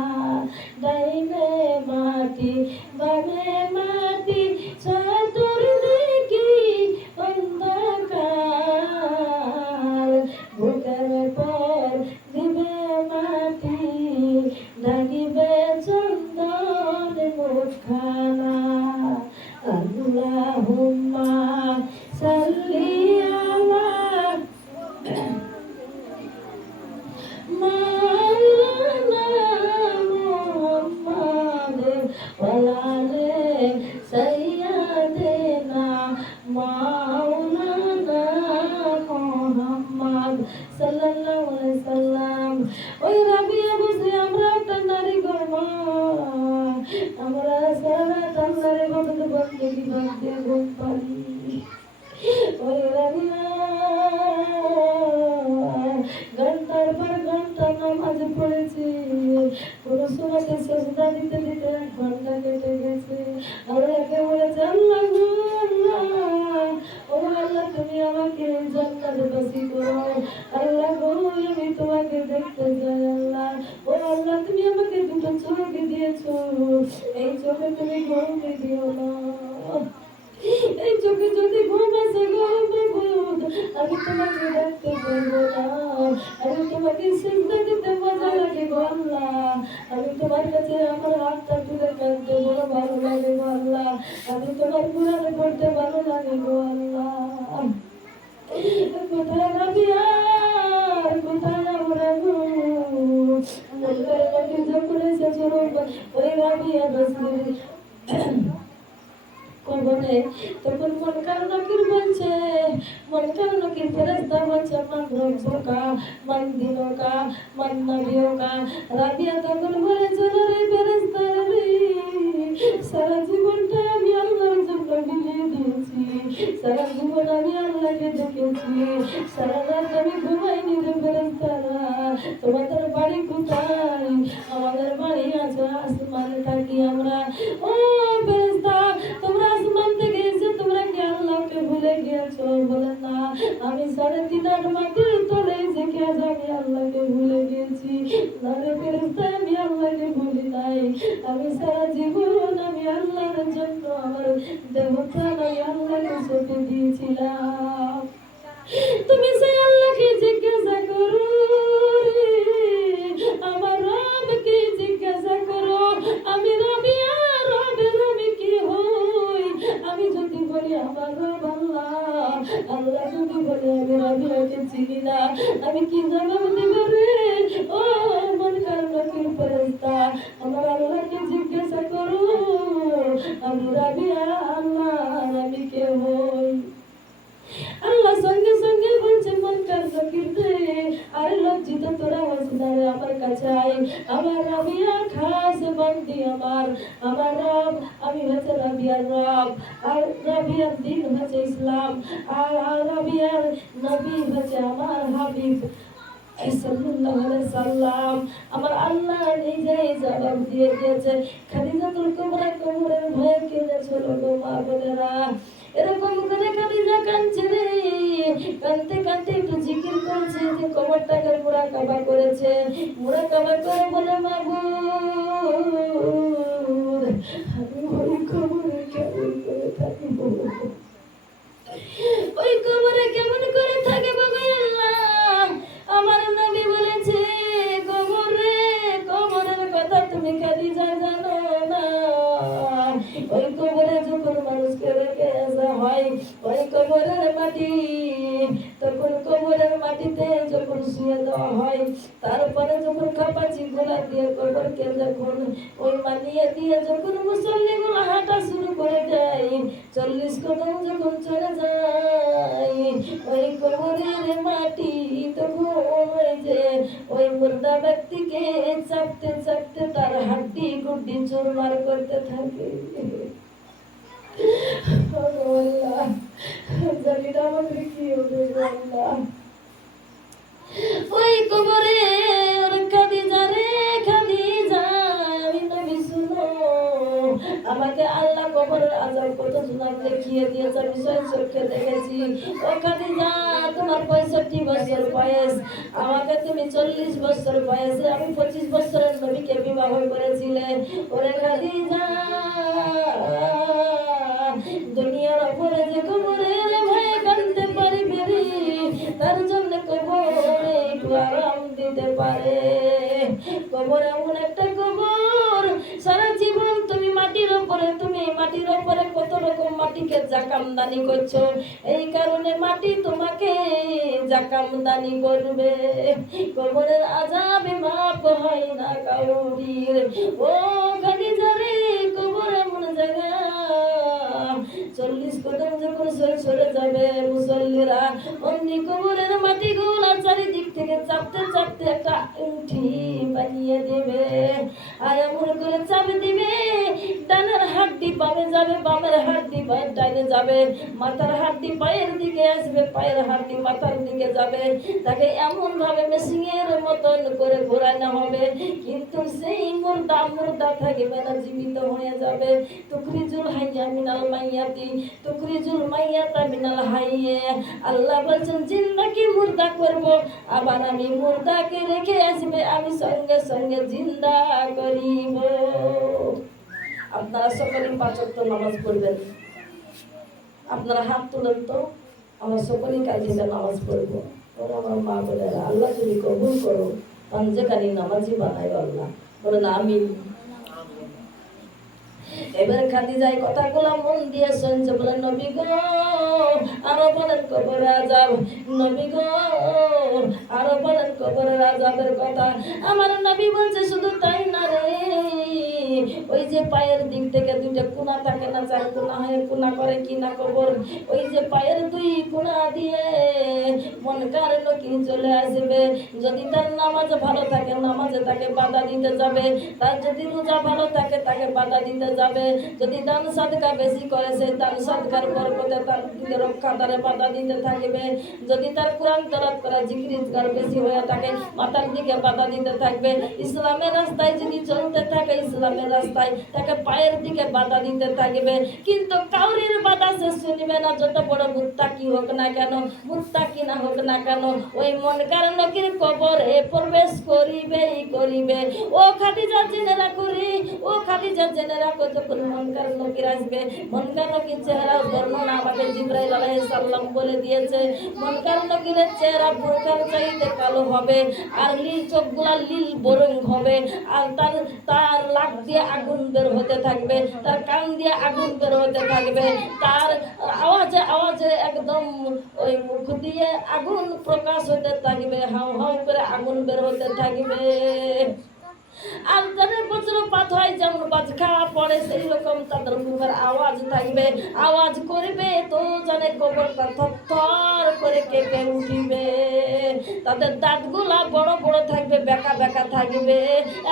ওই রাবিয়া ঘন্টার পর ঘন্টা নামাজ পড়েছি, কোনো সময় সেজদা দিতে দিতে 1 ঘন্টা কেটে গেছে। আল্লাহকে বলেছে, আল্লাহ গো আল্লাহ, ও আল্লাহ তুমি আমাকে জান্নাতে নসিব করো। আল্লাহ গো আমি তোমাকে দেখতে চাই। আল্লাহ ও আল্লাহ তুমি আমাকে দুটো চোখ দিয়েছো, এই চোখে তুমি ঘুম দিও না। এই চোখে যদি ঘুম আসে গো মাবুদ, আমি তোমাকে দেখতে পারবো না। আমি তোমাকে সিজদা দিতে মজা লাগে গো আল্লাহ। আমি তোমার কাছে আমার হাতটা তুলে কাঁদতে বড় ভালো লাগে গো আল্লাহ। আমি তোমার কোরআন পড়তে ভালো লাগে গো আল্লাহ। কোথায় রাবিয়া, কোথায় আমরা গো? মনকার নাকি যখন এসেছো ওই রাবিয়া নসরির কবরে, তখন মনকার নাকির বলছে, মনকার নাকির ফেরেশতা বলছে, মান রব্বুকা মান দিনুকা মান নবিয়ুকা। রাবিয়া তখন বলে, চলো রে ফেরেশতা রে, সারা জীবনটা আমি আল্লাহর জন্য বিলিয়ে দিয়েছি, সারা জীবন আমি আল্লাহকে দেখেছি, সারা রাত আমি ঘুমাইনি রে ফেরেশতারা। তোমাদের বাড়ি কোথায়? আমাদের বাড়ি আছে আসমানে থাকি আমরা। ও ফেরেশতা, তোমরা আসমান থেকে এসে তোমরা কি আল্লাহকে ভুলে গিয়েছো? বলে না, আমি 3.5 হাত মাটির তলে এসে কি আজ আমি আল্লাহকে ভুলে গিয়েছি? না রে ফেরেশতা, আমি আল্লাহকে ভুলি নাই। আমি সারা জীবন আমি আল্লাহর জন্য আমার দেহটা আমি আল্লাহকে সঁপে দিয়েছিলাম। তুমি সেই আল্লাহকে জিজ্ঞাসা করো রে, আমার রবকে জিজ্ঞাসা করো, আমি রাবিয়া, রবের আমি কি হই? আমি যদি বলি আমার রব আল্লাহ, আল্লাহ যদি বলে আমি রাবিয়াকে চিনি না, আমি কি জবাব দেব রে? ও মনকার নাকির ফেরেশতা, আমার আল্লাহকে জিজ্ঞাসা করো, আমি রাবিয়া আল্লাহ আমি কে হই? আল্লাহ সঙ্গে সঙ্গে বলছে, মনকার নাকির রে, আরে লজ্জিত তোরা হসদারে আমার কাছে আয়। আমার রাবিয়া খাস বান্দি, আমার রব, আমি হচ্ছে রাবিয়ার রব, আর রাবিয়ার দিন হচ্ছে ইসলাম, আর রাবিয়ার নবী হচ্ছে আমার হাবিব সাল্লাল্লাহু আলাইহি সাল্লাম। আমার আল্লাহ নিজেই জবাব দিয়ে দিয়েছে। খাদিজাতুল কুবরা কবরের ভয়ে কেঁদেছিল গো মা বোনেরা। এরকম করে খাদিজা কাঁদছে রে, কাঁদতে কাঁদতে একটু জিকির করছে যে কবরটাকে মুরাকাবা করেছে। মুরাকাবা করে বলে, মাবুদ আমি ওই কবরে কেমন করে থাকিব, ওই কবরে কেমন করে থাকিব গো আল্লাহ? আমার নবী বলেছে, কবরে, কবরের কথা তুমি খাদিজা জানো না। ওই কবরে যখন মানুষকে রেখে আসা হয়, ওই কবরের মাটি, তখন কবরের মাটিতে যখন শুয়ে দেওয়া হয়, তারপরে যখন কাপাচি গোলা দিয়ে কবরকে যখন ওই মানিয়ে দিয়ে যখন মুসল্লিগুলো হাঁটা শুরু করে দেয়, 40 কদম যখন চলে যায়, ওই কবরের মাটি তখন ওই যে ওই মুর্দা ব্যক্তিকে চাপতে চাপতে তার হাড্ডি গুড্ডি চুরমার করতে থাকে। আল্লাহ জানি না আমাদের কি হবে আল্লাহ। ওই কবরে খাদিজা রে, খাদিজা, আমি নবী শুনো, আমাকে আল্লাহ কবরের আযাব কত জনাব দেখিয়ে দিয়েছে, আমি চোখে দেখেছি। ও খাদিজা, তোমার 65 বছর বয়স, আমাকে তুমি 40 বছর বয়সে আমি 25 বছরের নবীকে বিবাহ করেছিলে। ওরে খাদিজা, দুনিয়ার উপরে যে কবরের ভয়ে কাঁদতে পারিবে রে, তার জন্য কবরে একটু আরাম দিতে পারে। কবর এমন একটা কবর, সারা জীবন তুমি মাটির উপরে, তুমি মাটির উপরে কত রকম মাটিকে জাকামদানি করছো, এই কারণে মাটি তোমাকে জাকামদানি করবে। কবরের আযাবে মাপ হয় না কাউরির। ও খাদিজা রে, কবর এমন জায়গা, 40 কদম যখন সরে যাবে মুসল্লিরা, অমনি কবরের মাটি গুলা চারিদিক থেকে চাপতে চাপতে একটা উঠি বানিয়ে দেবে, আর এমন করে চাপ দিবে, ডানের হাড্ডি বামে যাবে, বামের হাড্ডি ডাইনে সেখানে যাবে, মাথার হাড্ডি পায়ের দিকে আসবে, পায়ের হাড্ডি মাথার দিকে যাবে, তাকে এমন ভাবে মেশিনের মতন করে ঘোরানো হবে, কিন্তু সেই মুর্দা থাকবে না, জীবিত হয়ে যাবে। তুখরিজুল হাইয়া মিনাল মাইয়াতি, তুখরিজুল মাইয়াতা মিনাল হাইয়ে। আল্লাহ বলছেন জিন্দাকে মুর্দা করব, আবার আমি মুর্দাকে রেখে আসবে, আমি সঙ্গে সঙ্গে জিন্দা করিব। আপনারা সকলে 5 ওয়াক্ত নামাজ পড়বেন। আপনারা হাত তুলেন তো, আমরা সকলেই কাজে নামাজ পড়বো। ওরা আমার মা বোনেরা, আল্লাহ তুমি কবুল করো, পাঞ্জেকানি নামাজি বানাই আল্লাহ, বলেন আমিন। এবার খাদিজার কথাগুলো মন দিয়ে শুনছে, বলেন নবী গো আরো বলেন কবরে আযাব, নবী গো আরো বলেন কবরের আযাবের কথা। আমার নবী বলছে শুধু তাই না রে, ওই যে পায়ের দিক থেকে 2টা কোনা থাকে না, 4 কোনা হয়, কোনা করে কি না কবর, ওই যে পায়ের 2 কোনা দিয়ে মনকার লোক চলে আসবে। যদি তার নামাজ ভালো থাকে, নামাজে তাকে বাধা দিতে যাবে, তার যদি রোজা ভালো থাকে, তাকে বাধা দিতে যাবে, যদি দান সাদকা বেশি করে, সেই দান সাদকার বরকতে তার দিকে রক্ষাদারে বাধা দিতে থাকবে, যদি তার কোরআন তেলাওয়াত করা জিকির বেশি হয়ে থাকে, মাথার দিকে বাধা দিতে থাকবে। ইসলামের রাস্তায় যদি চলতে থাকে, ইসলামের রাস্তায় তাকে পায়ের দিকে বাধা দিতে থাকবে, কিন্তু কাউরির বাধা সে শুনবে না, যত বড় মুত্তাকি হোক না কেন, মুত্তাকি না হোক না কেন, ওই মনকার লোকের কবরে প্রবেশ করিবেই করিবে। ও খাদিজা জেনে রাখো রে, ও খাদিজা জেনে রাখো, যখন মনকার লোকের আসবে, মনকার লোকের চেহারা বর্ণনা আমাকে জিবরাইল আলাইহিস সালাম বলে দিয়েছে। মনকার লোকের চেহারা বোরকার চাইতে কালো হবে, আর নীল চোখগুলা নীল বরং হবে, আর তার লাক দিয়ে আগুন বের হতে থাকবে, তার কান দিয়ে আগুন বের হতে থাকবে, তার আওয়াজে একদম ওই মুখ দিয়ে আগুন প্রকাশ হতে থাকবে, হাউ হাউ করে আগুন বের হতে থাকবে। আর যাদের বজ্রপাত হয়, যেমন বাজখা পড়ে, সেই রকম তাদের মুখের আওয়াজ থাকবে, আওয়াজ করবে তো জানে কবরটা থরথর করে কেঁপে উঠিবে। তাদের দাঁতগুলা বড় বড় থাকবে, বেঁকা বেঁকা থাকবে,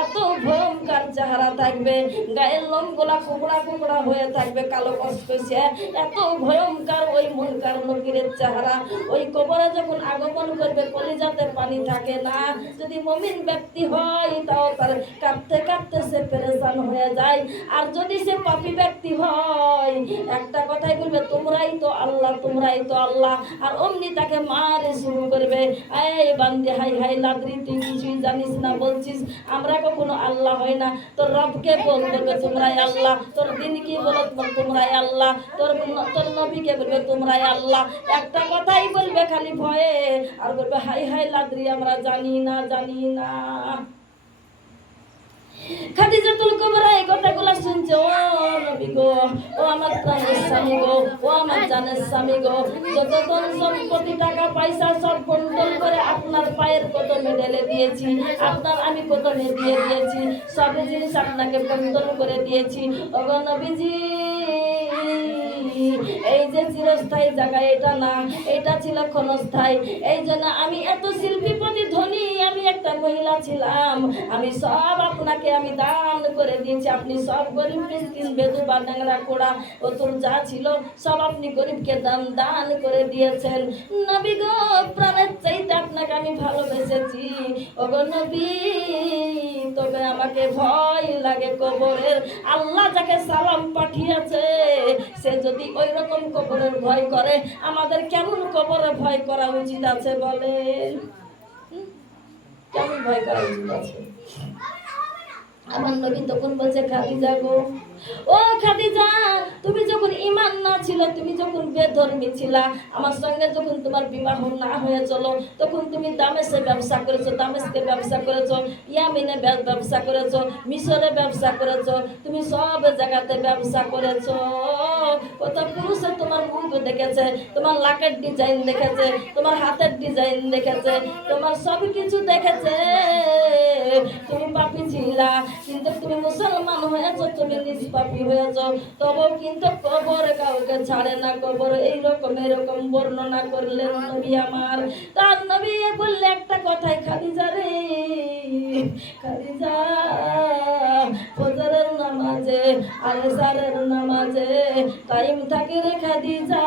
এত ভয়ঙ্কর চেহারা থাকবে, গায়ের লোমগুলা কুকড়া কুকড়া হয়ে থাকবে, কালো কসকসে, এত ভয়ঙ্কর ওই মনকার নকিরের চেহারা। ওই কবরে যখন আগমন করবে, কলিজাতে পানি থাকে না। যদি মুমিন ব্যক্তি হয়, তাও তার কাঁপতে কাঁপতে সে পেরেশান হয়ে যায়। আর যদি সে পাপী ব্যক্তি হয়, একটা কথাই বলবে, তোমরাই তো আল্লাহ, তোমরাই তো আল্লাহ, আর অমনি তাকে মারে শুরু করবে। এই বান্দে, হাই হাই লাদ্রি, তুই কিছুই জানিস না, বলছিস আমরা কখনো আল্লাহ হয় না। তোর রবকে বলবে তোমরাই আল্লাহ, তোর দিনকে বলো তোমরাই আল্লাহ, তোর নবীকে বলবে তোমরাই আল্লাহ। একটা কথাই বলবে খালি ভয়ে, আর বলবে হাই হাই লাদ্রি, আমরা জানি না, জানি না। খাদিজাতুল কুবরা এই কথাগুলো শুনছে, ও নবী গো, ও আমার প্রাণের স্বামী গো, ও আমার জানের স্বামী গো, যত ধন সম্পত্তি টাকা পয়সা সব বন্টন করে আপনার পায়ের কদমে ঢেলে দিয়েছি, আপনার আমি কদমে দিয়ে দিয়েছি, সব জিনিস আপনাকে বন্টন করে দিয়েছি। ওগো নবীজি, এই যে চিরস্থায়ী জায়গা এটা না, এটা ছিল ক্ষণস্থায়ী। এই জন্য আমি এত শিল্পীপতি ধনী, আমি একটা মহিলা ছিলাম, আমি সব আপনাকে আমি দান করে দিয়েছি। আপনি সব গরিব মিসকিন বেদুবা ন্যাংরা কোড়া ওতুর যা ছিল সব আপনি গরিবকে দান করে দিয়েছেন। নবী গো, প্রাণের চাইতে আপনাকে আমি ভালোবেসেছি। ওগো নবী, তবে আমাকে ভয় লাগে কবরের। আল্লাহ যাকে সালাম পাঠিয়েছে, সে যদি ওই রকম কবরের ভয় করে, আমাদের কেমন কবরের ভয় করা উচিত আছে বলেন? কেমন ভয় করা উচিত আছে? আমার নবী তখন বলছে, খাদিজা গো, ও খাদিজা, তুমি যখন ঈমান না ছিল, তুমি যখন বেধর্মী ছিলা, আমার সঙ্গে যখন তোমার বিবাহ না হয়েছিল, তখন তুমি দামেস্কে ব্যবসা করেছো, দামেস্কে ব্যবসা করেছো, ইয়ামিনে ব্যবসা করেছো, মিশরে ব্যবসা করেছো, তুমি সব জায়গাতে ব্যবসা করেছো। কত পুরুষে তোমার মুখ দেখেছে, তোমার লাকের ডিজাইন দেখেছে, তোমার হাতের ডিজাইন দেখেছে, তোমার সব কিছু দেখেছে। তুমি পাপী ছিলা, কিন্তু তুমি মুসলমান হয়েছো, তুমি নিষ্পাপী হয়েছো, তবু কিন্তু কবর কাউকে ছাড়ে না। কবর এইরকম এরকম বর্ণনা করলেন নবী আমার। তার নবী বললে একটা কথাই, খাদিজা রে, খাদিজা, ফজরের নামাজে আরে সারের নামাজে টাইম থাকে রে খাদিজা,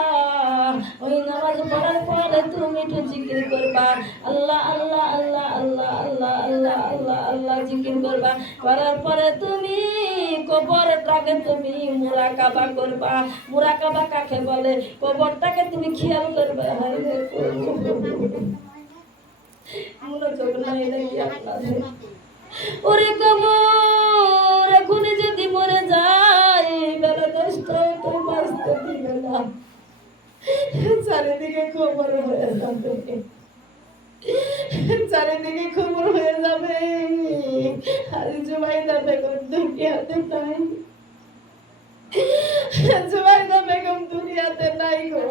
ওই নামাজ পড়ার পরে তুমি একটু জিকির করবা, আল্লাহ আল্লাহ আল্লাহ আল্লাহ আল্লাহ আল্লাহ আল্লাহ আল্লাহ জিকির করবা। করার পরে তুমি কবরটাকে তুমি মুরাকাবা করবা। মুরাকাবা কাকে বলে? কবরটাকে তুমি খেয়াল করবে। হায় রে মনোযোগ নাই নাকি আপনাদের? ওরে কবর এখনই যদি মরে যায়, বেলা 10টা তো বাঁচতে দিবে না, চারিদিকে খবর হয়ে যাবে, চারিদিকে খবর হয়ে যাবে। আর জুবাইদা বেগম দুনিয়াতে নাই, জুবাইদা বেগম দুনিয়াতে নাই গো।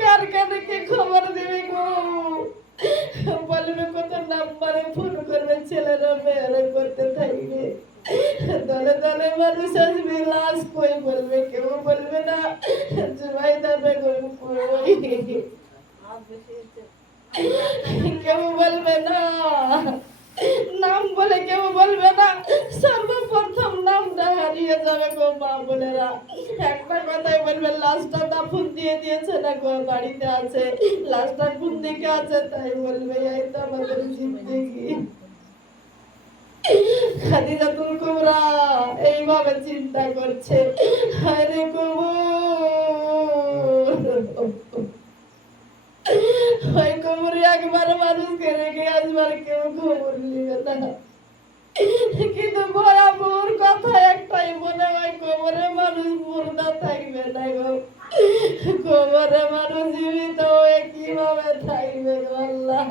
কার কানে কে খবর দেবে গো? বলবে কত নাম্বারে ফোন করবে, ছেলেরা মেয়েরা করতে থাকবে। দলে দলে মানুষ আসবে, লাশ কই বলবে, কেউ বলবে না জুবাইদা বেগম কই, কেউ বলবে না। নাম বলে কেউ বলবে না, সর্বপ্রথম নামটা হারিয়ে যাবে গো মা বোনেরা। একটা কথাই বলবে, লাশটা দাফন দিয়ে দিয়েছে না গো, বাড়িতে আছে, লাশটা কোন দিকে আছে তাই বলবে। এই তো আমাদের জিন্দেগি। খাদিজাতুল কুবরা এইভাবে চিন্তা করছে, আরে কবর, ওই কবরে একবার মানুষকে রেখে আসবার কেউ খবর নিবে না। কিন্তু বরাবর কথা একটাই মনে হয়, কবরে মানুষ মুর্দা থাকবে না গো, কবরে মানুষ জীবিত হয়ে কিভাবে থাকবে গো আল্লাহ।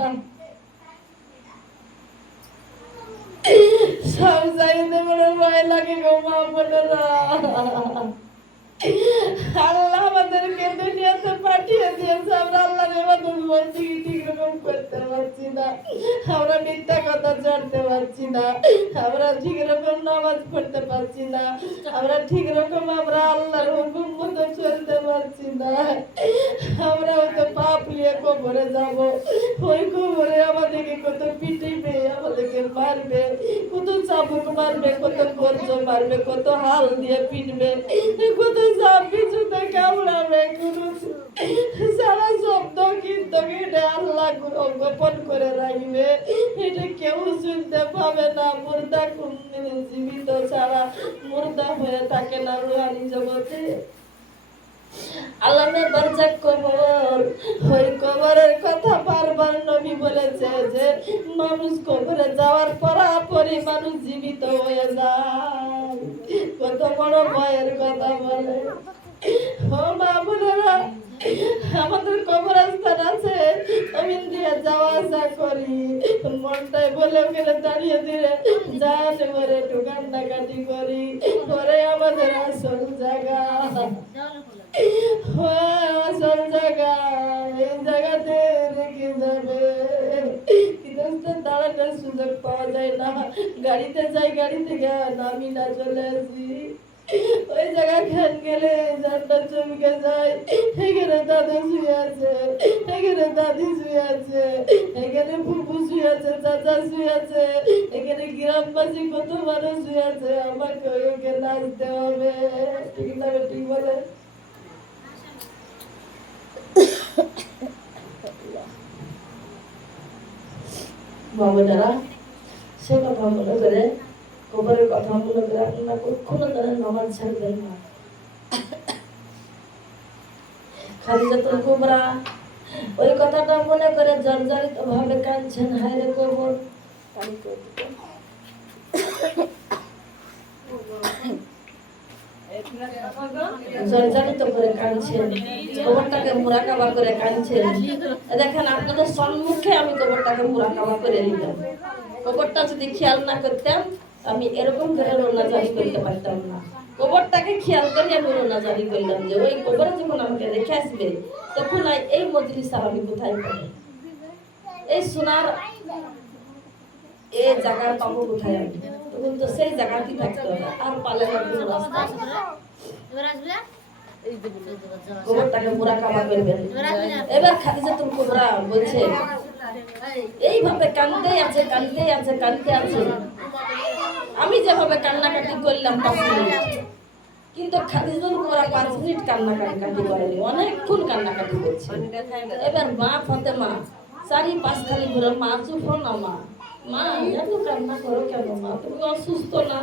সব চাইতে বড় ভয় লাগে গো মা বোনেরা। আল্লাহ আমাদেরকে দুনিয়াতে পাঠিয়ে দিয়েছে, আমরা আল্লাহর ইবাদত বন্দেগী ঠিক রকম করতে পারছি না, আমরা মিথ্যা কথা জানতে পারছি না, আমরা ঠিক রকম নামাজ পড়তে পারছি না, আমরা ঠিক রকম আমরা আল্লাহর হুকুম মতো চলতে পারছি না। আমরা হয়তো পাপ নিয়ে কবরে যাব, ওই কবরে আমাদেরকে কত পিটিবে, আমাদেরকে মারবে, কত চাবুক মারবে, কত গর্জ মারবে, কত হাল দিয়ে পিটবে, কত পিছুতে কামড়াবে, কোনো সারা শব্দ কিন্তু এটা আল্লাহ গোপন করে রাখবে, এটা কেউ শুনতে পাবে না। মুর্দা কোনদিন জীবিত ছাড়া মুর্দা হয়ে থাকে না রুহানি জগতে। আলামে বারজাক কবর, ওই কবরের কথা বারবার নবী বলেছে যে মানুষ কবরে যাওয়ার পরাপরই মানুষ জীবিত হয়ে যায়। কত বড় ভয়ের কথা বলে। ও মা বোনেরা, আমাদের কবরস্থান আছে, আমি দিয়ে যাওয়া আসা করি, মনটাই বলে গেলে দাঁড়িয়ে দিয়ে যান এবারে একটু কান্নাকাটি করি, পরে আমাদের আসল জায়গা, আসল জায়গা এই জায়গাতে রেখে যাবে। কিন্তু দাঁড়ানোর সুযোগ পাওয়া যায় না, গাড়িতে যাই, গাড়ি থেকে নামি না, চলে আসি। ওই জায়গা খেন গেলে জানটা চমকে যায়, এখানে দাদু শুয়ে আছে, এখানে দাদি শুয়ে আছে, এখানে ফুফু শুয়ে আছে, চাচা শুয়ে আছে, এখানে গ্রামবাসী কত মানুষ শুয়ে আছে, আমাকে ওকে নাচতে হবে। ঠিক না ঠিক বলে? বাবারা সে কথা মনে করে, কবরের কথা মনে করে আপনারা কখনো তারা নামাজ ছাড়বেন না। খাদিজাতুল কুবরা ওই কথাটা মনে করে জর্জরিত ভাবে কাঁদছেন, হায় রে কবর, জর্জরিত করে কাঁদছেন, কবরটাকে মুরাকাবা করে কাঁদছেন। দেখেন আপনাদের সম্মুখে আমি কবরটাকে মুরাকাবা করে নিলাম। কবরটা যদি খেয়াল না করতাম আমি এরকম করে রোনা জারি করতে পারতাম না। কবরটাকে খেয়াল করে আমি রোনা জারি করলাম যে ওই কবরে যখন আমাকে রেখে আসবে তখন এই মজলিস আর আমি কোথায় পাবো, এই সোনার এই জায়গা পাবো কোথায় আমি? তখন তো সেই জায়গাটি থাকতে হবে, আর পালে না কোনো রাস্তা। কবরটাকে মুরাকাবা করবেন। এবার খাদিজাতুল কুবরা বলছে, এইভাবে কাঁদতে আছে কাঁদতে আছে কাঁদতে আছে, আমি যেভাবে কান্নাকাটি করলাম 5 মিনিট, কিন্তু খাদিজাতুল কুবরা 5 মিনিট কান্নাকাটি করেনি, অনেকক্ষণ কান্নাকাটি করছে। এবার মা ফাতেমা 4-5 খালি ঘুরে, মা চুপ হও না মা, মা এত কান্না করো কেন মা, তুমি অসুস্থ না,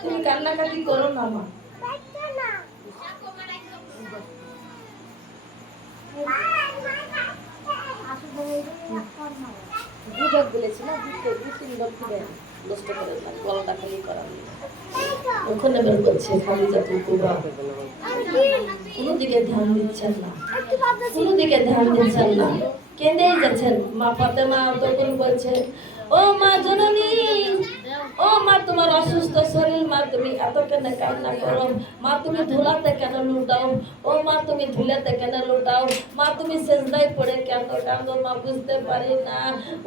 তুমি কান্নাকাটি করো না মা। দুধ বলেছি না, দুধ 3 বার করে নষ্ট করে দিলাম, গলাটা খালি করার ওখানে বের করছে খাদিজাতুল কুবরা। কোনো দিকে ধ্যান দিচ্ছেন না, কোনো দিকে ধ্যান দিচ্ছেন না, কেঁদেই যাচ্ছেন। মা ফাতেমা তখন বলছে, ও মা জননী, ও মা তোমার অসুস্থ শরীর, মা তুমি এত কেন কান্না করো, মা তুমি ধুলাতে কেন লুটাও, ও মা তুমি ধুলাতে কেন লুটাও, মা তুমি সেজদায় পড়ে কেন কাঁদো, মা বুঝতে পারি না।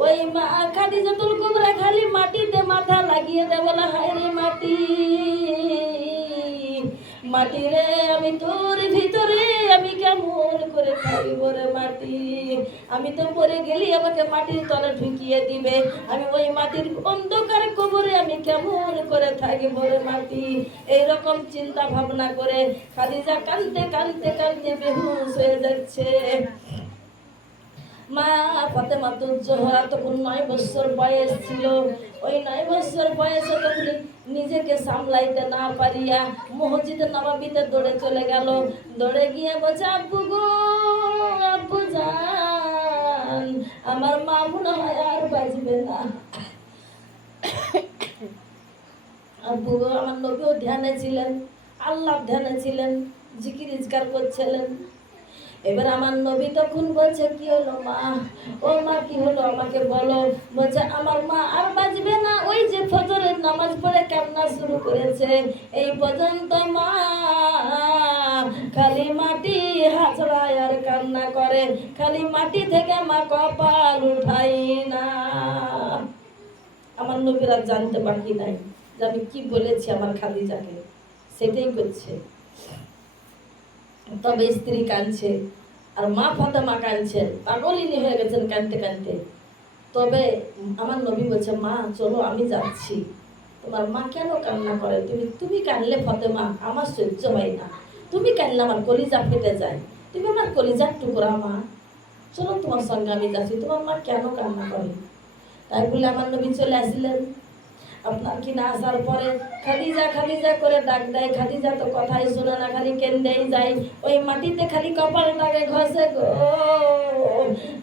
ওই মা খাদিজাতুল কুবরা খালি মাটিতে মাথা লাগিয়ে দেয়, বলে হায় রে মাটি, মাটি রে আমি তোর ভিতরে আমি কেমন করে থাকবো রে মাটি, আমি তো পড়ে গেলি আমাকে মাটির তলে ঢুকিয়ে দিবে, আমি ওই মাটির অন্ধকার কবরে আমি কেমন করে থাকবো রে মাটি। এইরকম চিন্তা ভাবনা করে খাদিজা কাঁদতে কাঁদতে কাঁদতে বেহুশ হয়ে যাচ্ছে। মা ফাতেমা জোহরা তখন 9 বছর বয়স ছিল। ওই 9 বছর বয়সে তখন নিজেকে সামলাইতে না পারিয়া মসজিদে নববীতে দৌড়ে চলে গেল। দৌড়ে গিয়ে বলছে, আব্বু গো, আব্বু জান, আমার মা মনে হয় আর বাঁচবে না। আব্বু গো, আমার নবীও ধ্যানে ছিলেন, আল্লাহ ধ্যানে ছিলেন, জিকির ইজকার করছিলেন। এবার আমার নবী তখন বলছে, কি হলো মা, ও মা কি হলো আমাকে বলো। বলছে, আমার মা আর বাঁচবে না, ওই যে ফজরের নামাজ পড়ে কান্না শুরু করেছে, এই পর্যন্ত মা খালি মাটি হাজরায় আর কান্না করে, খালি মাটি থেকে মা কপাল উঠাই না। আমার নবীরা জানতে বাকি নাই যে আমি কি বলেছি আমার খাদিজাকে, সেটাই করছে। তবে স্ত্রী কাঁদছে আর মা ফাতেমা কাঁদছেন, পাগলিনী হয়ে গেছেন কাঁদতে কাঁদতে। তবে আমার নবী বলছে, মা চলো আমি যাচ্ছি। তোমার মা কেন কান্না করে, তুমি কাঁদলে ফাতেমা আমার সহ্য হয় না, তুমি কাঁদলে আমার কলিজা ফেটে যায়, তুমি আমার কলিজার টুকরা মা, চলো তোমার সঙ্গে আমি যাচ্ছি, তোমার মা কেন কান্না করে। তাই বলে আমার নবী চলে আসলেন। আপনার কি না আসার পরে খাদিজা খাদিজা করে ডাক দেয়, খাদিজা তো কথাই শোনে না, খালি কেন্দেই যায়, ওই মাটিতে খালি কপালটাকে ঘষে গো,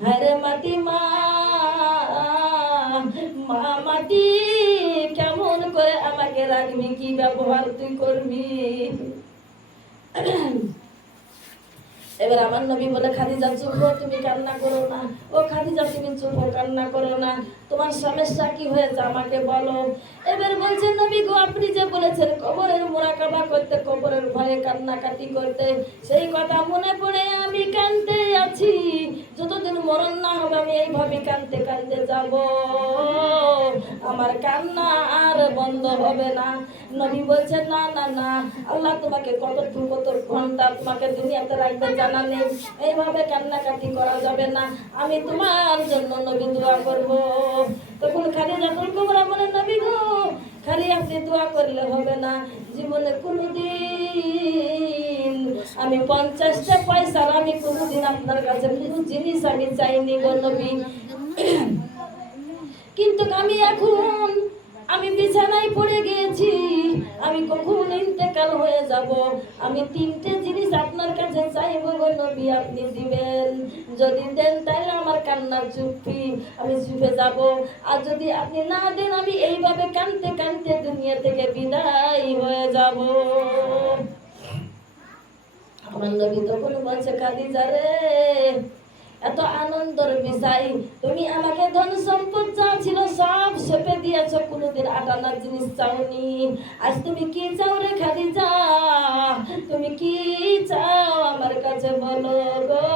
হায়রে মাটি মা, মা মাটি কেমন করে আমাকে রাখবি, কি ব্যবহার তুই করবি। এবার আমার নবী বলে, খাদিজা চুপ হো, তুমি কান্না করো না, ও খাদিজা তুমি চুপ হো, কান্না করো না, তোমার সমস্যা কি হয়েছে আমাকে বলো। এবার বলছে, নবী গো, আপনি যে বলেছেন কবরের মুরাকাবা করতে, কবরের ভয়ে কান্নাকাটি করতে, সেই কথা মনে পড়ে আমি কাঁদতে আছি, যতদিন মরণ না হবে আমি এইভাবে কাঁদতে কাঁদতে যাব, আমার কান্না আর বন্ধ হবে না। নবী বলছে, না না না, আল্লাহ তোমাকে কত ঘন্টা তোমাকে দুনিয়াতে রাখবে জানা নেই, এইভাবে কান্নাকাটি করা যাবে না, আমি তোমার জন্য নবী দোয়া করব। তখন খাদিজাতুল কুবরা বলে, নবী গো, খালি আপনি দোয়া করলে হবে না, জীবনে কোনোদিন আমি 50টা পয়সার আমি কোনোদিন আপনার কাছে কোনো জিনিস আমি চাইনি গো নবী, কিন্তু আমি বিছানায় পড়ে গিয়েছি, আমি কখন ইন্তেকাল হয়ে যাব, আমি 3টে জিনিস আপনার কাছে চাইবো গো নবী, আপনি দিবেন, যদি দেন তাহলে আমার কান্না চুপি, আমি চুপে যাব, আর যদি আপনি না দেন আমি এইভাবে কাঁদতে কাঁদতে দুনিয়া থেকে বিদায় হয়ে যাব। আমার নবী তখন বলছে, খাদিজা রে, এত আনন্দের বিষয়, তুমি আমাকে ধন সম্পদ যা ছিল সব সেপে দিয়েছ, কোনোদিন আটানার জিনিস চাওনি, আজ তুমি কি চাও রে খাদিজা, তুমি কি চাও আমার কাছে বলো গো,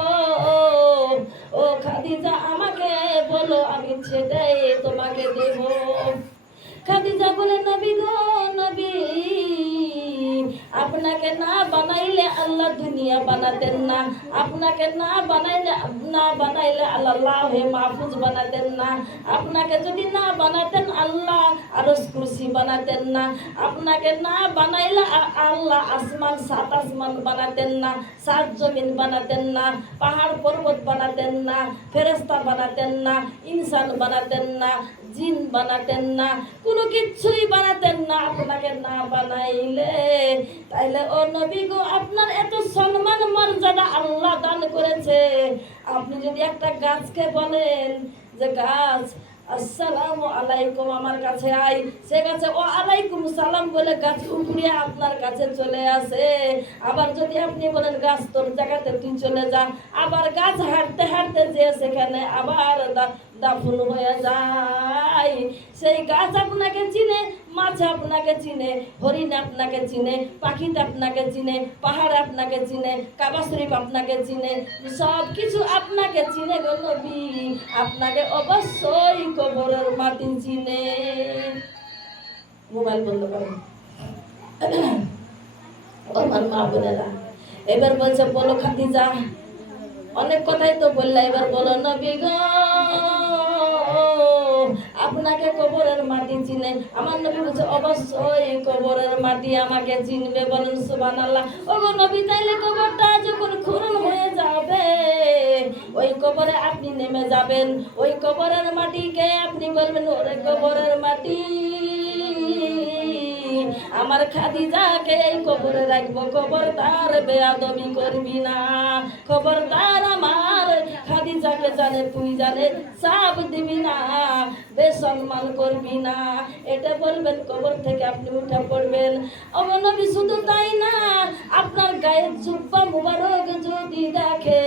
ও খাদিজা আমাকে বলো, আমি সেটাই তোমাকে দেব। খাদিজা বলে, নবী গো নবী, আপনাকে না বানাইলে আল্লাহ দুনিয়া বানাতেন না, আপনাকে না বানাইলে আল্লাহ লাহে মাহফুজ বানাতেন না, আপনাকে যদি না বানাতেন আল্লাহ আরশ কুরসি বানাতেন না, আপনাকে না বানাইলে আল্লাহ আসমান সাত আসমান বানাতেন না, সাত জমিন বানাতেন না, পাহাড় পর্বত বানাতেন না, ফেরেশতা বানাতেন না, ইনসান বানাতেন না, জিন বানাতেন না, কোনো কিছুই বানাতেন না আপনাকে না বানাইলে। তাইলে ও নবী গো, আপনার এত সম্মান মর্যাদা আল্লাহ দান করেছে, আপনি যদি একটা গাছকে বলেন যে গাছ আসসালামু আলাইকুম আমার কাছে আই, সে গাছে ও আলাইকুম সালাম বলে গাছ উপরে আপনার কাছে চলে আসে। আবার যদি আপনি বলেন গাছ তোর জায়গাতে তুই চলে যা, আবার গাছ হাঁটতে হাঁটতে যে সেখানে আবার দাফন হয়ে যায়। সেই গাছ আপনাকে চিনে, মাছ আপনাকে চিনে, হরিণ আপনাকে চিনে, পাখিতে আপনাকে চিনে, পাহাড় আপনাকে চিনে, কাবা শরীফ আপনাকে চিনে, সব কিছু আপনাকে চিনে গো নবী। আপনাকে অবশ্যই কবরের মাটি চিনে। মোবাইল বন্ধ করেন। আমার মা বোনেরা এবার বলছে, বলো খাদিজা, অনেক কথাই তো বললা, এবার বলো নবী গো আপনাকে কবরের মাটি চিনে। আমার নবী বলছে অবশ্যই কবরের মাটি আমাকে চিনবে, বলেন সুবহানাল্লাহ। ওগো নবী, তাইলে কবরটা যখন খনন হয়ে যাবে, ওই কবরে আপনি নেমে যাবেন, ওই কবরের মাটিকে আপনি বলবেন, ওরে কবরের মাটি আমার খাদিজাকে এই কবরে রাখবো, খবরদার বেয়াদবি করবি না, খবরদার আমার খাদিজাকে জানে তুই জানে চাপ দিবি না, বেসম্মান করবি না, এটা বলবেন। কবর থেকে আপনি উঠে পড়বেন। ওগো নবী, শুধু তাই না, আপনার গায়ের জুব্বা মুবারক যদি দেখে